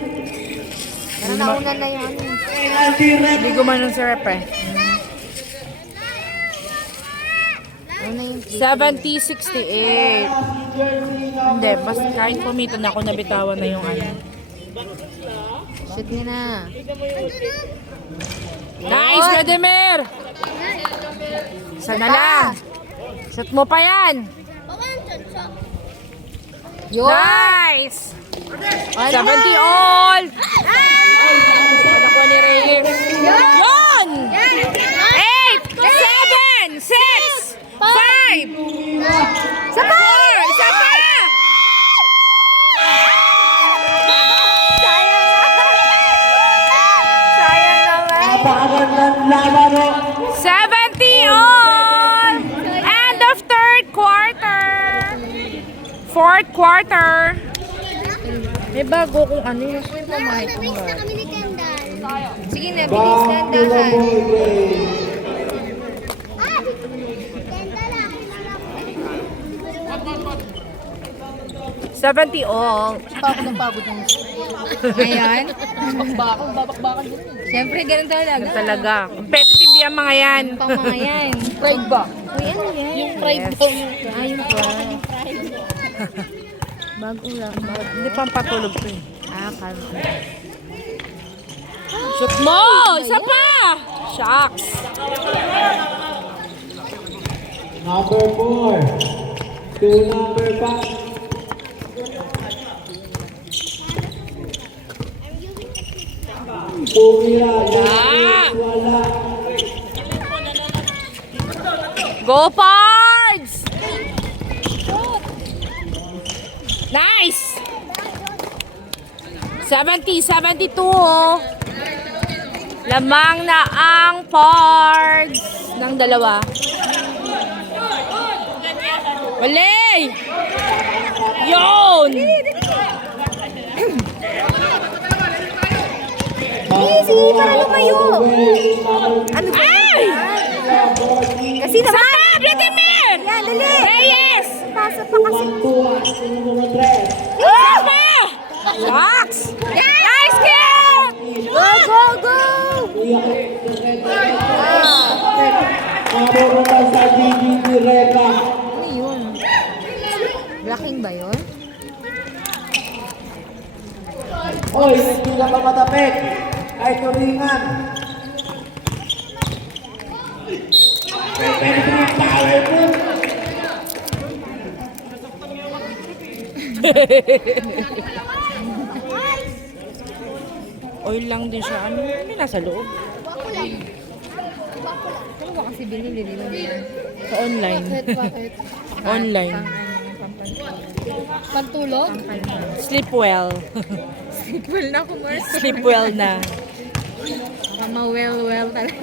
Pero nauna na yung ano. Penalty red. Hindi gumanon si Rep eh. Nauna yung 70-68. Hindi, basta kahit pumitan ako, nabitawan na yung ano. shoot niya na. Nice, Vladimir! Isa na lang. Shoot mo pa yan. Yun! Nice! 70 all! Nakuha ni Reyes. Yun! 8, 7, 6, 5, 4, isa pa! Sayang naman. Napakagandang laban o. 70 all! End of third quarter. Fourth quarter. May bago kung ano yung pamahay ko. Nabis na kami ni Kendall. Sige na, bilis na, Back to the dahan. ball game. Ay! Kendall ah. 70 all. Ayan. Babakbakan din. Siyempre, ganun talaga. Talaga. Competitive yan mga yan. Pang mga yan. Pride ba? Uy, ano yan? Yung pride Yes. daw. Ah, yung pride. Bago lang. Hindi pang patulog to eh. Ah, karo. Shoot mo! Isa pa! Shucks! Number 4 to number 5. Pumira, yes, wala. Go Pards! Nice! 70, 72 oh. Lamang na ang Pards ng dalawa. Wali! Yun! Sige, para lumayo. Ano ba? Ay! Kasi naman. Sapa! Vladimir! Yan, dali. Reyes! Pasa pa kasi. Sapa! Shucks! Nice kill! Go, go, go! Mabubuta sa Gigi Direka. Ano yun? Blocking ba yun? Oy, hindi na pa matapik. Ay, turingan. Power move. Oil lang din siya. Ano? Hindi nasa loob. Ano ba kasi binili nila yan? Sa online. Online. Pantulog? Sleep well. Well na kumars. Sleep well na. Mama well talaga.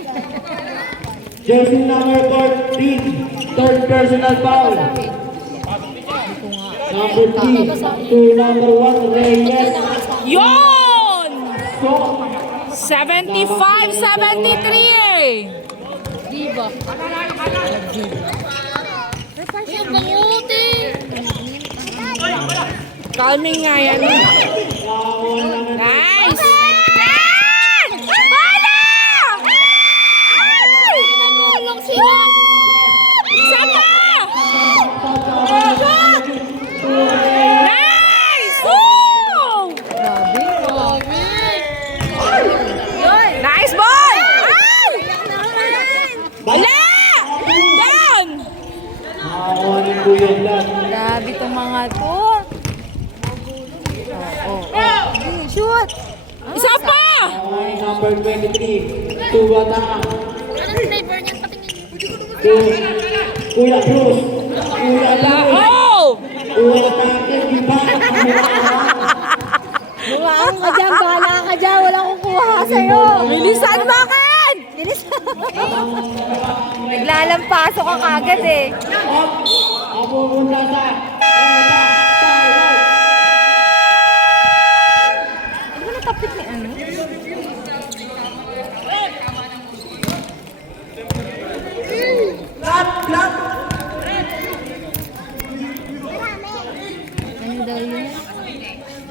Jersey number 14. Third personal foul. Number 3 to number 1, Reyes. Yon! So, 75-73! Diba? Yung panguti! Calming nga yan. Nice! Yan! Wala! Ay! Isa pa! Nice! Woo! Grabe. Nice ball! Ay! Wala! Yan! nakakunin ko yun lang. Grabe itong mga to. Shoot! Isa pa! Okay, number 23 to Wata. Anong flavor niyan? To Kuya Cruz. Kuya Cruz. Oh! Uwatakin, di ba? Bumaan ka dyan, bahala ka dyan. Wala akong kuha sa'yo. Bilisan mo kan! Bilis. Naglalampaso ka kagad eh. Ang pupunta sa Hindi ko natapit ni ano? Ano daw yun?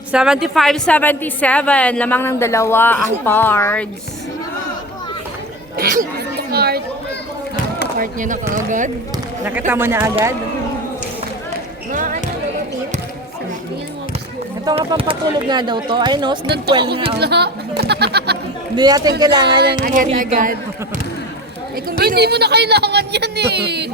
75-77. Lamang ng dalawa ang Pards. Cart. Cart niya na kaagad. Nakita mo na agad? Mga ano, routine? Ito nga pampatulog nga daw to. Ay no, sleep well nga. Bigla. Hindi natin kailangan yung Agad-agad. Eh kung hindi mo na kailangan yan eh.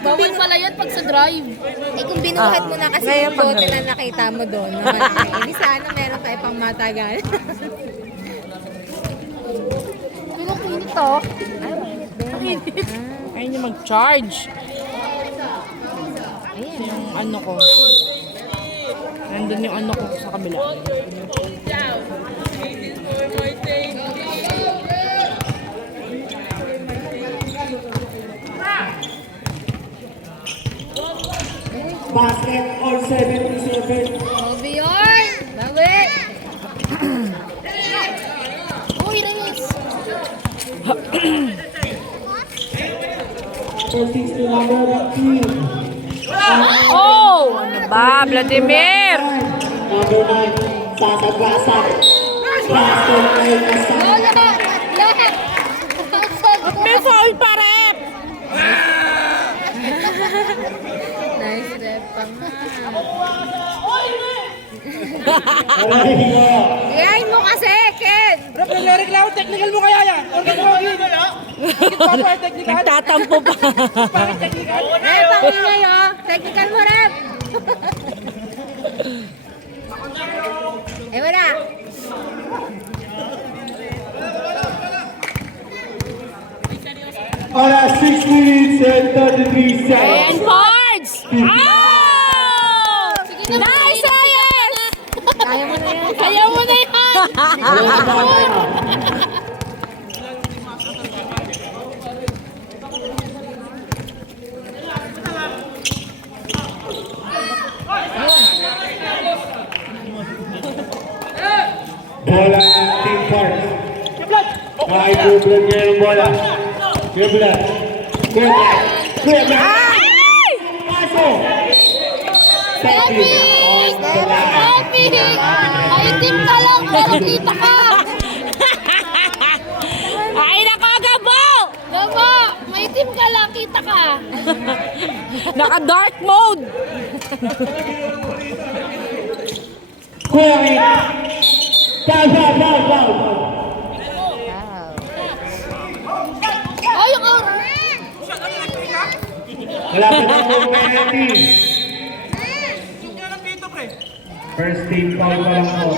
Bawal pala yan pag sa drive. Eh kung binuhat mo na kasi ngayon yung bote pag- na nakita mo doon na malaki. Hindi sana meron tayo pang matagal. Pero kinit to. Ay, mainit din. Ayun yung mag-charge. Ayan. Yung ano ko. Nandun yung ano ko sa kabila. Basket on 77. Obi yun! Bawi! Uy, Renis! Number 6 to number 15. Oh! Ano ba, Vladimir? Number 9, Sasaglasan. Basket ay nasa. Lahat! Lahat! May foul pa, rep! Nice rep pa nga. Alright, go. Iyain mo kasi, Ken! Bro, nagreklamo, technical mo kaya yan? Or gano'n yun? Bakit pa pa technical? Nagtatampo pa. Bakit technical? Rep, ang ingay oh! Technical mo, Rep! Eh, wala! Oras 6 minutes and 33 seconds. And cards! Oh! Sige na, Nice, Ayes! Kaya mo na yan! Kaya mo na yan! Bola ng Team Park. Ay, Gublet niya yung bola. Gublet. Gublet. Gublet. Paso. Stepping on the line. Happy! Maitim ka lang, pero kita ka! Ay, nako, Gabo! Gabo! Maitim ka lang, kita ka! Naka-dark mode! Kuya Rin. Foul. Oh, yung aura! Malapit na po penalty. First team foul pa lang po.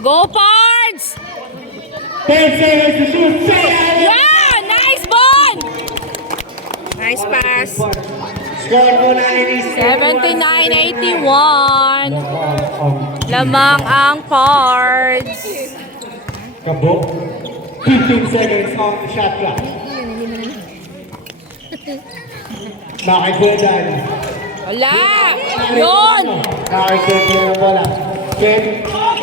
Go, Pards! 10 seconds to shoot. Say Yeah! Nice ball! Nice pass. Score po na inis. 79-81. Lamang ang Pards. Kabo. 15 seconds on the shot clock. Makikwedan. Wala! Yun! Makikwedan yung bola. Ken. Goal!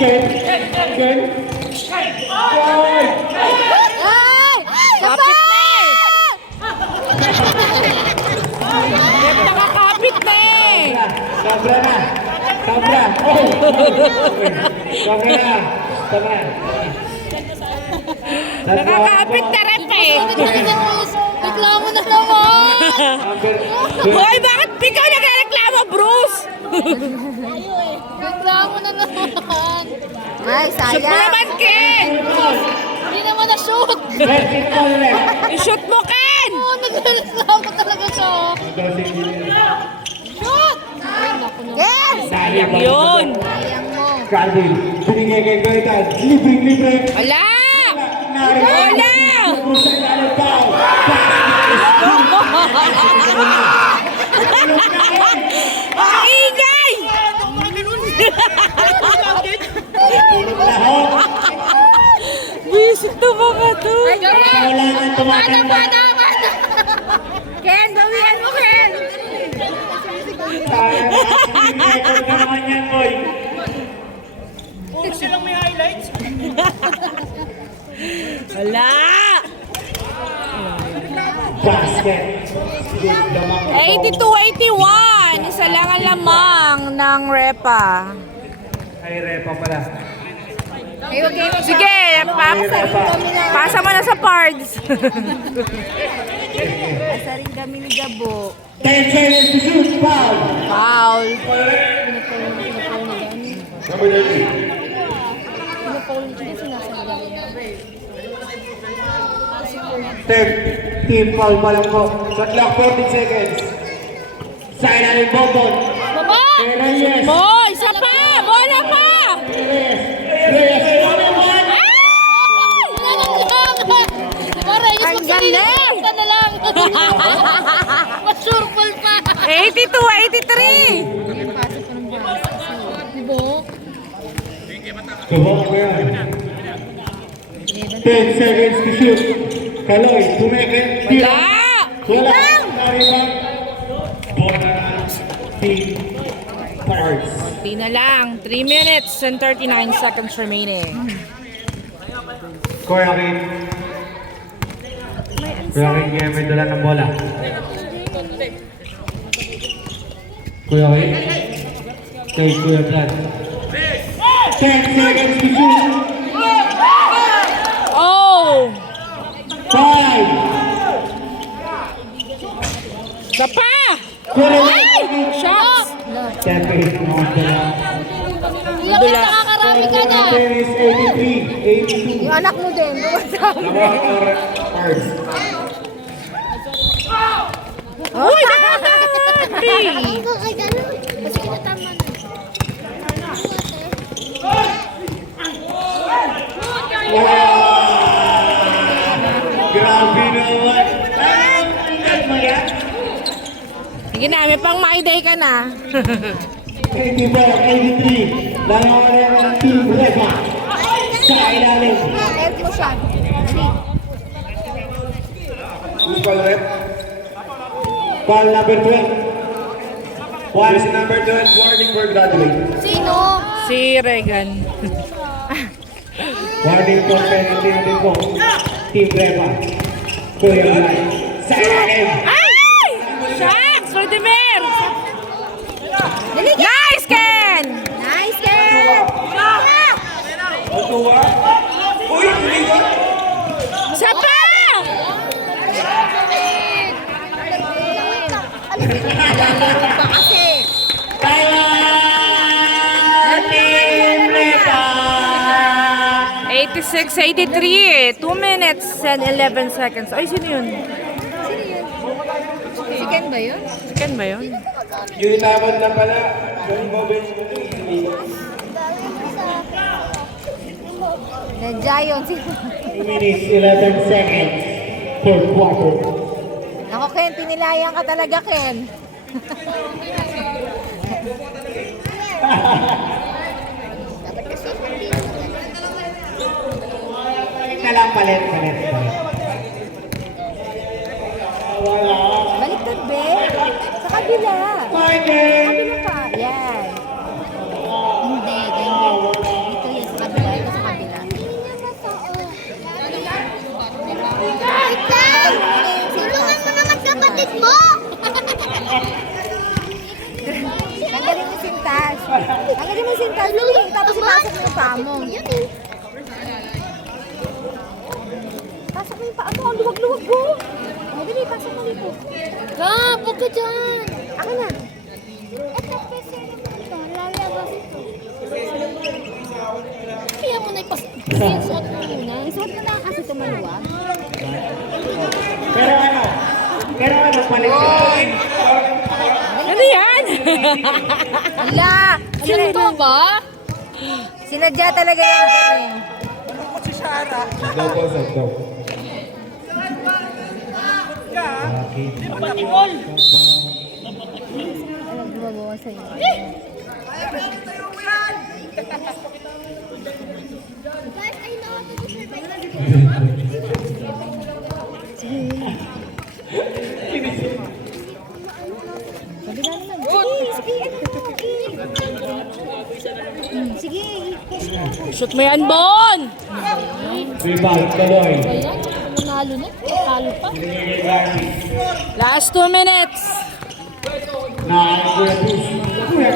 Ay! Kapit na eh! Net nakakapit na eh! Sobra na. Oh! Sobra na. Nakakapit na rep eh! Reklamo na naman! Hoy, bakit ikaw nagreklamo, Bruce? Reklamo na naman! Ay, Shoot mo naman, Ken! Hindi naman na-shoot! Let's get on left. I-shoot mo, Ken! Oo, nagreklamo talaga siya. Shoot! Ay, naku naman. Yes! Sayang Yun! Sayang mo. Calvin, binigay kay Goitan. Libre. Wala! Wala! Ang ingay! Visit to mga to! Ay, Kailangan tumatanda. Bada! Ken, bawian mo, Ken! Sayang record ka naman yan, boy. Kung silang may highlights. Wala! Basket. 82-81! Isa lang ang lamang ng Repa. Ay, repa pala. Ay, wag kayo Sige, pasa mo na sa Pards. Asa rin kami ni Gabo. 10 seconds to shoot. Foul. Foul. Number 30. Third team foul pa lang po. Shot clock 14 seconds. Sign na rin Bonbon. Baba! Reyes. Mo, isa pa! Bola pa! Reyes. Para, Ang galing! ka na lang. Masurpol pa. 82-83! Dibo? Gabong ko yan. 10 seconds to shoot. Kaloy, tumeke. Wala! Wala. Narilang. Bola. Team Konti na lang. 3 minutes and 39 seconds remaining. Kuya Rin. Kuya Rin, kaya may dala ng bola. Kuya Rin. Kay Kuya Brad. 10 seconds to shoot. Oh! 5. Sa pa! Kuya Ay! Shots! 10 seconds na ang dala. Ilang yung nakakarami ka na. Tennis 83, 82. Yung anak mo din. Cards. Uy! Ang kakay ganun. Kasi kinatama na. Grabe naman. Sige na, may pang my day ka na. 84, 83. Langawan ng Team Reza. Sa ilalim. Help mo siya. Ball number 12. Jersey number 12, warning for graduate. Sino? Si Regan. Warning for penalty din po. Team Reza. Kuya Ulay. Sa ilalim. Ay! Shots for the Bear! Nice, Ken! Nice, Ken! Sa pa! Lalaro pa kasi. Team Reza. 86-83 2 minutes and 11 seconds. Ay, sino yun? Si Ken ba yun? Si Ken ba yun? Yung itamad na pala. Yung bobin. Nadya yun. 2 minutes, 11 seconds. Third quarter. Ako, Ken, pinilayan ka talaga, Ken. Na lang palit. Baliktad, be. Sa kabila. Michael! Kabila pa. Yan. Hindi, ganyan. Dito yan, sa kabila. Ito sa kabila. Tulungan mo naman kapatid mo! Tanggalin mo yung sintas. Tanggalin mo yung sintas. Dali. Tapos ipasok mo yung paa mo. Pasok mo yung paa mo. Ang luwag-luwag mo. O, dali. Pasok mo dito. Gab, huwag ka dyan. Ako na. Ito kasi naman ito. Lalabas ito. Kaya mo na ipasuot mo muna. Isuot mo na kasi ito maluwag. Pero ano, palit siya. Ano yan? Ala! Sinadya ba? Sinadya talaga yan. Daw po, sir, daw. Alam, gumawa sa'yo. Guys, I know how to survive. Kabila naman. Sige, Shoot mo yan, Bon! Rebound, Kaloy. ayan. Manalo na. Talo pa. Last 2 minutes. Kuya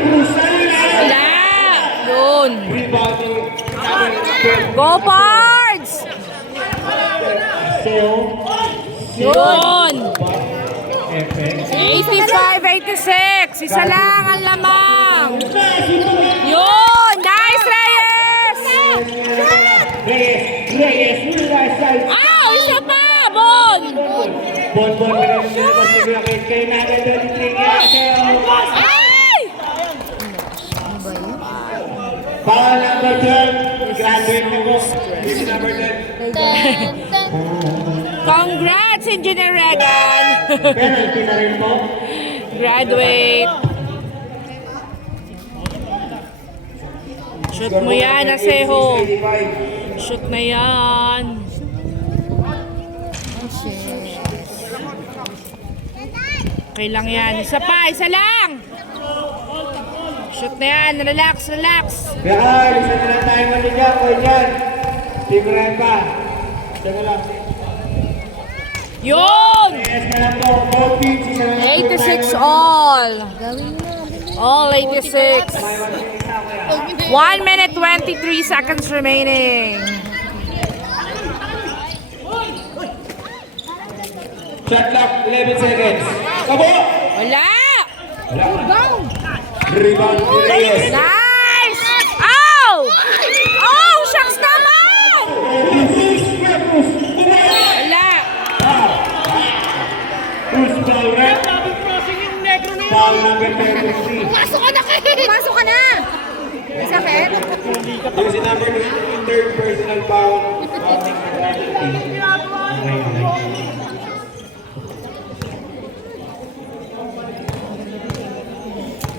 Bruce. Wala! Yun. Rebound, Go, Pards! Seo. Yun! Epe. 85-86. Isa lang ang lamang. Yun! Nice, Reyes! Reyes, right side. Isa pa! Bon! Bon, pinag-nilabas ni Kuya Kate. Kay number 23, kaya Seo. Ay! Foul number 12. Graduate na po. Jersey number 10. Congrats, Engineer Regan! Penalty na rin po. Graduate. Shoot mo yan, Aseho. Shoot na yan. Okay lang yan. Isa pa, isa lang. Shoot na yan. Relax, relax. Kaya Carl, isa na lang tayo mali dyan. Kaya dyan. Team Repa. Isa na lang. Yun! Yes na lang po. Both teams, isa na lang po 86 tayo. all. Gawin mo. All 86. 1 minute 23 seconds remaining. Shot clock, 11 seconds. Kabo! Wala! Rebound ni Reyes. Nice! Oh! Oh, shucks naman! Wala. Who's foul, Rep? Foul number 33. Pumasok ka na kayo! Pumasok ka na! May sakit? Yung si number 23, third personal foul.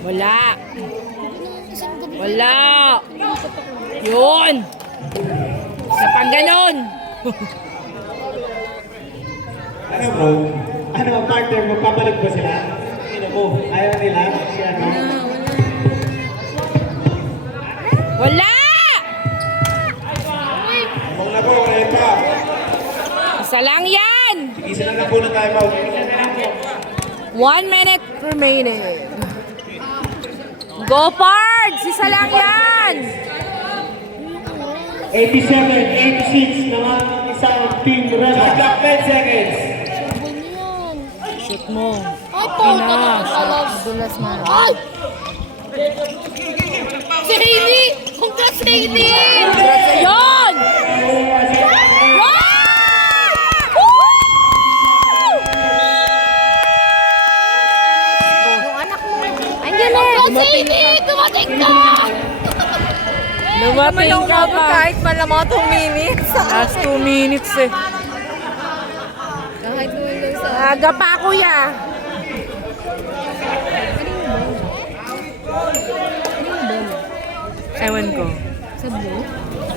Wala. Wala. Yun. Sa pang ganon. Ano bro? Ano ang partner mo? Papalag ba sila? Ano mo? Ayaw nila? Si ano? Wala! Among na po, Repa. Isa lang yan. Isa lang na po na time out. Isa na lang po. 1 minute remaining. Go Pards! Isa lang yan. 87, 86 naman isang team Repa. Shot clock, 10 seconds. Shoot mo. Ay, po! Madulas na. Ay! Si Hailey! Congrats, Hailey! Yun! Yung anak mo. Andiyan na! Congrats, Hailey! Dumating ka! Dumating ka pa. Kahit pala mga 2 minutes. Last 2 minutes eh. Kahit doon sa... Aga pa kuya. Ewan ko. Sa blue?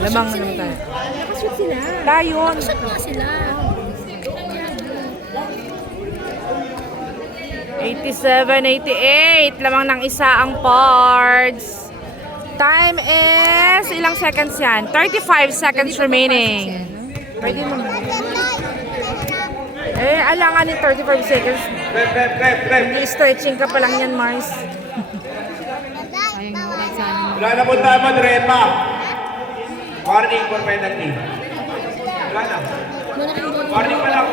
Lamang naman tayo. Nakashoot sila. Tayon. Nakashoot nga sila. 87, 88. Lamang ng isa ang Pards. Time is, ilang seconds yan? 35 seconds remaining. Pwede mo. Eh, alangan ni 35 seconds. Rep. Hindi stretching ka pa lang yan, Mars. Wala na po tama, Repa. Warning for penalty. Wala na. Warning pa lang.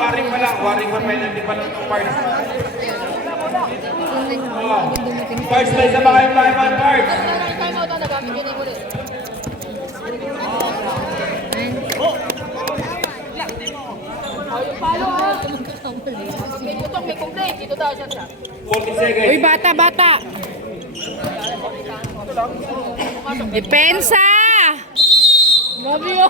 Warning for penalty pa lang ng parts. Parts na isa ba kayong pakiman, parts? May complaint. Dito daw siya. 40 seconds. Uy, bata. Depensa! Grabe yun!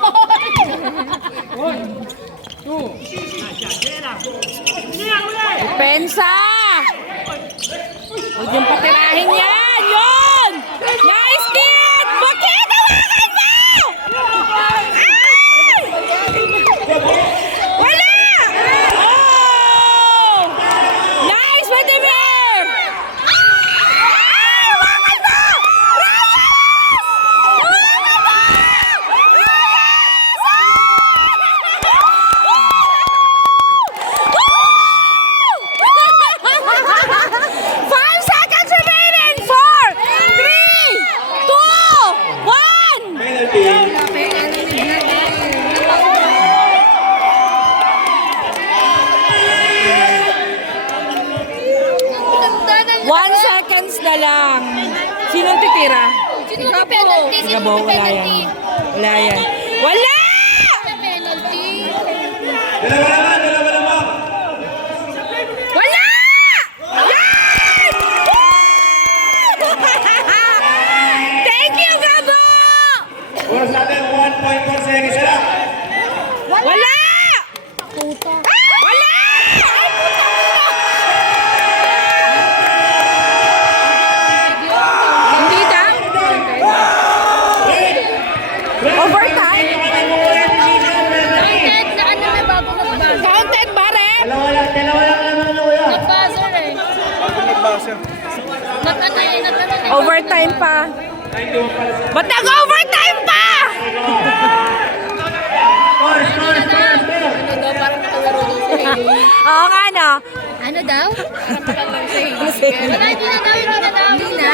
Depensa! Huwag yung patirahin yan! Yun! Nice kid! Bakit? Hawakan mo! Ay! Wala! Oh! Nice, Vladimir! Ay! Hawakan mo! Five seconds remaining. 4, 3, 2, 1. Penalty. One seconds na lang. Sinong titira? Sino may penalty? Sino Gabo, may wala penalty? yan. Wala yan. Wala! May penalty? Dalawa naman. Wala! Yan! Woo! Thank you, Gabo! Oras natin, 1.4 seconds na lang. Wala! Puta. Wala! Ay, puta mo! Hindi daw? Overtime? Counted na ano may bago mag-buzzer. Counted ba rin? Dalawa lang naman na kuya. Nag-buzzer eh. Nag-ano eh. Nag-ano eh. Over nag-overtime pa? Ba't nag-overtime pa? Ano daw, parang nakalaro daw si Hailey. Oo nga, no? Ano daw? Parang nakalaro si Hailey. Wala, hindi na daw, hindi na daw. Hindi na?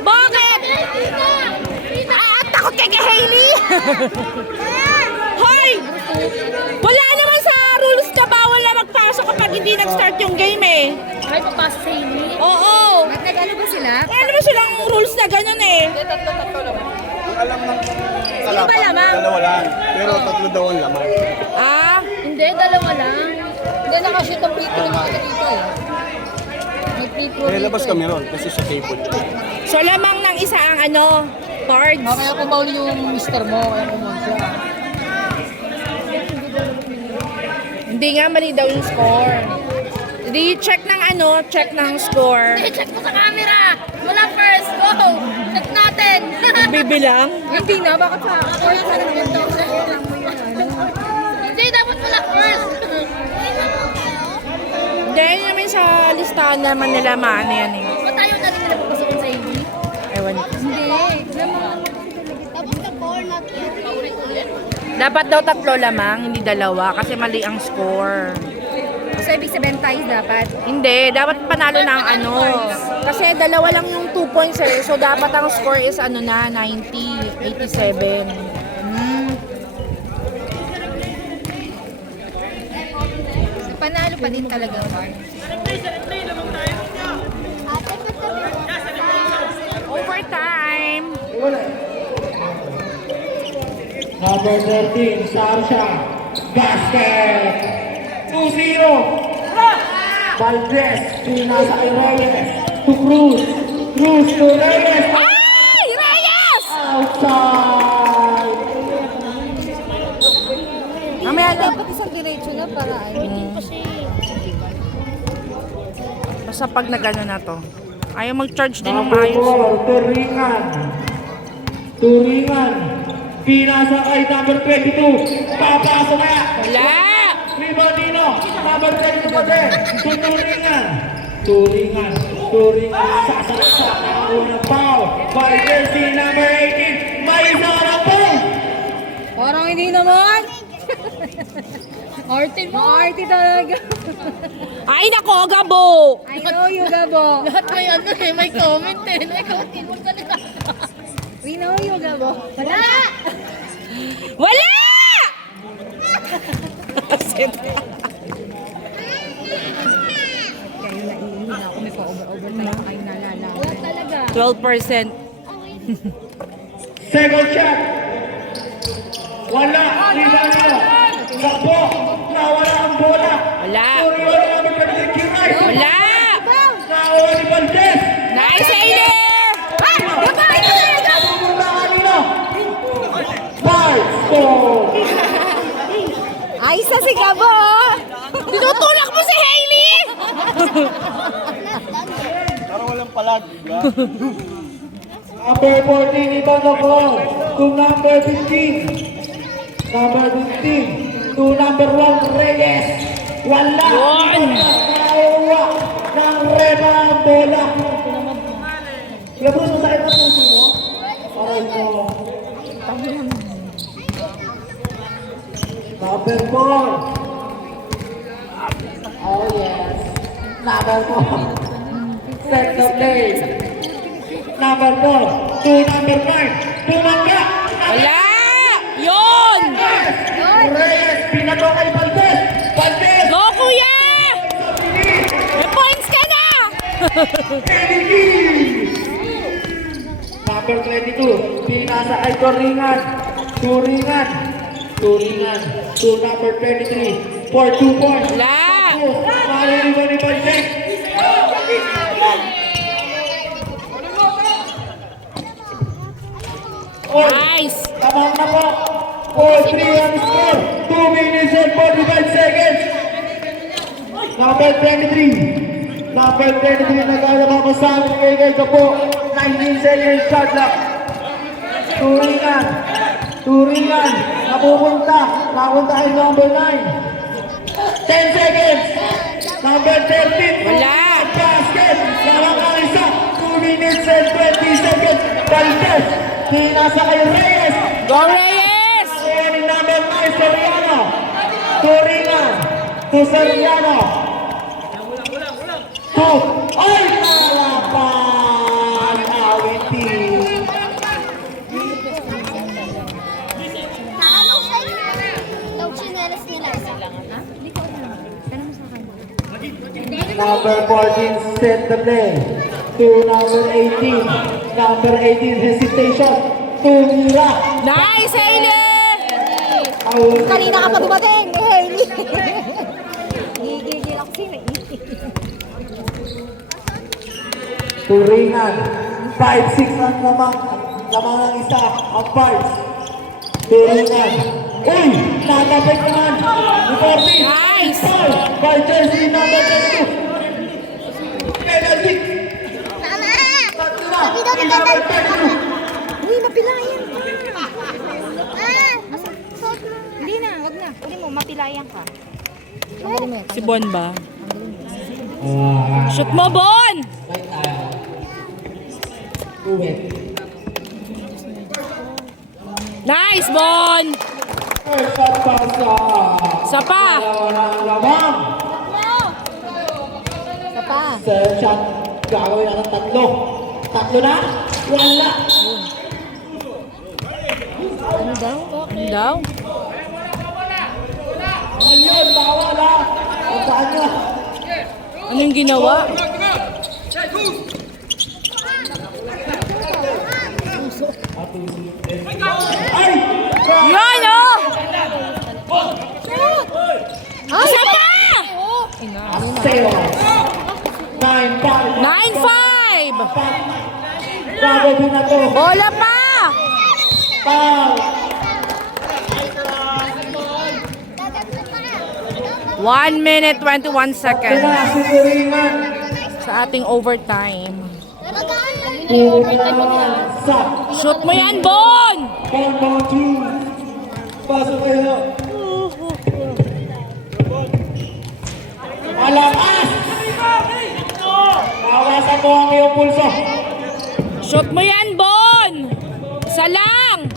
Bakit? Ah, takot ka kay Hailey? Hoy! Wala naman sa rules na bawal na magpasok kapag hindi nag-start yung game eh. Ay, papasa si Hailey. Oo. Ba't nag-ano ba sila? Ano ba silang rules na ganun eh? Sino ba lamang? Dalawa lang. Pero tatlo daw ang laman. Ah? Hindi, dalawa lang. Hindi, nakashoot ang free throw na ako dito eh. May free throw Eh, labas dito kami ron kasi sa table. So lamang ng isa ang ano, cards. Kaya pumauli yung mister mo, kaya pumauli siya. Hindi nga, mali daw yung score. Di check ng ano, check ng score. Check mo sa camera! Wala first! Go! Check natin! Bibilang? Hindi na, bakit sa score sa nagpunta? Hindi, dapat wala first! Dahil naman sa listahan naman nila maano yan eh. Ba't tayo na rin nila papasukin sa hindi? Ewan ko. Hindi. Tapos the ball not yet. Dapat daw tatlo lamang, hindi dalawa kasi mali ang score. So, ibig sabihin tayo dapat? Hindi, dapat panalo na ang ano. Kasi dalawa lang yung 2 points eh. So dapat ang score is ano na, 90, 87. So, panalo pa din talaga. Overtime! Number 13, Sarsha. Basket. 2-0. Valdez, pinasa kay Reyes. To Cruz. Cruz to Reyes. Ay! Reyes! Outside. Mamaya lang. Dapat isang diretso na para ano. Basta pag nagano na to. Ayaw mag-charge din ng Number maayos. 4, Turingan. Turingan. Pinasa kay number 22. Papasok kaya. Wala! Rebound Nino. Number 22 pa din. To Turingan. Turingan. Turingan. Sasalasa. Nakakuha ng foul. By jersey number 18. May isa ka ng foul. Parang hindi naman. Arty mo. Arty talaga. Ay nako, Gabo! I know you, Gabo. Lahat may ano eh, may comment eh. May comment mo salita. We know you, Gabo. Wala! Wala! Kayo naiihina ako, may pa-over-over na lang kayo nalala. Wala talaga. 12%. Second shot. Wala. Rebound Nino. Sakbo. Nawala ang bola. Wala. Turingan number 22. Wala! Nawala ni Valdez. Nice, Ailer! Ah! Gabay ka na! Pupunta kanino. 5-4. Ayos na si Gabo! Tinutulak mo si Hailey! Parang walang palag, di ba? Number 14, ibang the ball. To number 15. Number 15. To number 1, Reyes. Wala. Yun. Nakawa ng Reba ang bola. Labos mo sa ito puso mo. Aray ko. Number 4. Oh yes. Number 4. Set the play. Number 4. To number 5. Tumangga. Wala! Yun! Reyes. Pinato kay Valdez. Valdez. Go, kuya! May points ka na! Number 22. Pinasa kay Turingan. Turingan. Turingan. To number 23. For 2 points. Wala! Marunong ba ni Valdez? Nice! Tamang na po. 4-3 ang score. 2 minutes and 45 seconds. Number 23. Number 23 nagkakama ko sa amin kay Kapo. 19 seconds shot clock. Turingan. Turingan. Napupunta. Napunta kay number 9. 10 seconds. Number 13. Wala! Basket. Sarang ang isa. 2 minutes. minutes and 20 seconds. Valdez, pinasa kay Reyes. Go Reyes! Winning number 9, Soriano. Turingan to Soriano. Ay, nalapan! Awitin. Taanong sa'yo na. Daw chinelas nila. Number 14 set the play to number 18. Number 18 hesitation to Mira. Nice, Hailey! Kanina ka pa dumating, eh, Hailey. Gigigil ako sila. Turingan. 5-6 ang lamang ng isa. Ang parts. Turingan. Uy! Natapit naman. Ni 14. Nice! Foul by jersey number 22. Penalty. Tama! Tatlo na. Sabi daw ni Number Tatay. 22. Uy, napilayan ka. Suot mo. Hindi na, wag na. Uli mo, mapilayan ka. Tanggalin mo yan. Si Bon ba? Ah, Shoot mo, Bon! uwi. Nice, Bon! First shot pa sa Isa pa! dalawa na ang lamang. Isa pa. Third shot, gagawin na ng tatlo. Tatlo na? Wala. Ano daw? Ano daw? Ayun, bawal ha. Ang saan niya? Ano yung ginawa? Ay! Yan, oh! Isa pa! Zero. 9-5. 9-5! Gagawin na to. Bola pa! Foul. 1 minute 21 seconds Ito na, si Turingan. sa ating overtime. Turingan. Sa. Shoot mo yan, Bon! Bonbon. Pasok kayo. Malakas! Bawasan mo ang iyong pulso. Shoot mo yan, Bon! Isa lang!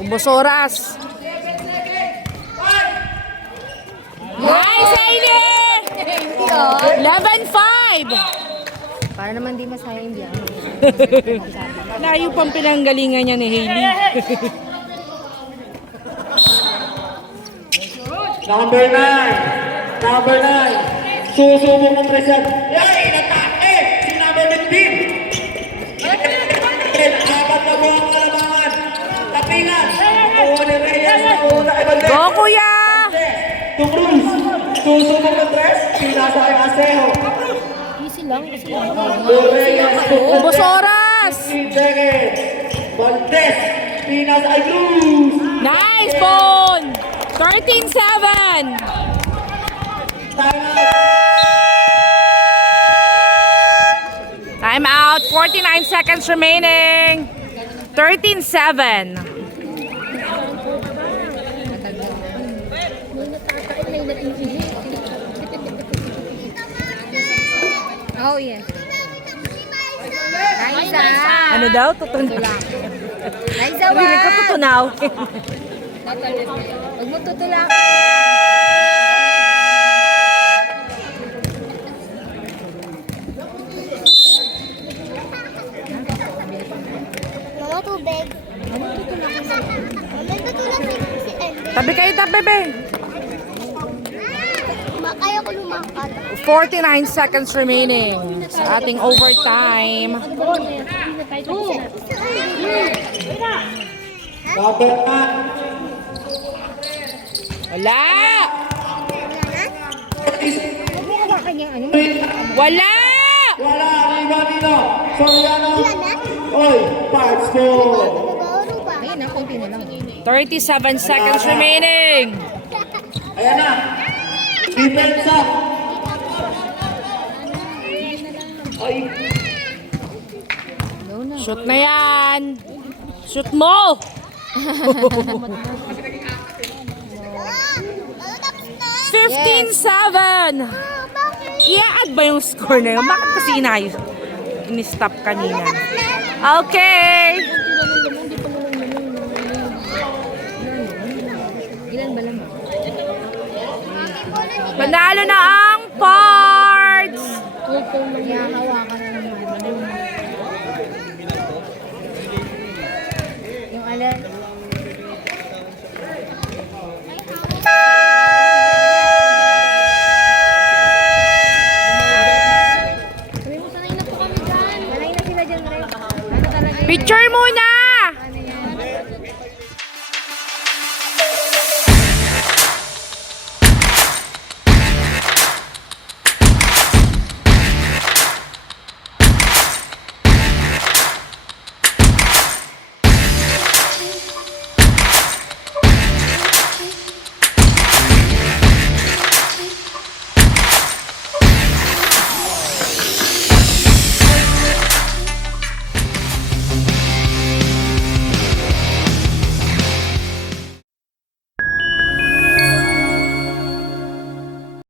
Ubos oras. Nice, Hailey! 11-5! Para naman di masayang diyan. Layo pang pinanggalingan niya ni Hailey. Number 9. Number 9. Susubok ng presyon. Yay! Natake! Si number 15. Apat na buwang kalamangan. Tapingan. Uwa ni Reyes. Uuna kay Valdez. Go, kuya! To Cruz. Susubok ng tres. Pinasa kay Asejo. Easy lang kasi. To Reyes. Ubos oras! Sige. Valdez. Pinasa kay Cruz. Nice, Bon! 13-7! Time out. 49 seconds remaining. 13-7. Oh, yes. Nice, Ano daw? Tutunaw. Nice, Pili ko tutunaw. Huwag mo tutulak. Mga tubig. Mama, tutulak si Ellie. Tabi kayo, tabi, be. Kaya ko lumakad. 49 seconds remaining sa ating overtime. Number 9. Wala! Huwag mo kawakan yung ano. Wala! Wala, liba dito. Soriano. Yan na? Oy, parts ko. Nagawaro ba? Ayun na, konti na lang. 37 seconds remaining. Ayan na. Defense up. Ay, Shoot na yan. Shoot mo! 15-7. I-add ba yung score na yun? Bakit kasi in-stop kanina? Okay. Ilan ba lang? Panalo na ang parts. Kaya hawakan na naman. Yung alin? Sabi mo, sanay na po kami dyan. Sanay na sila dyan, Ray. Ano talaga yun? Picture muna.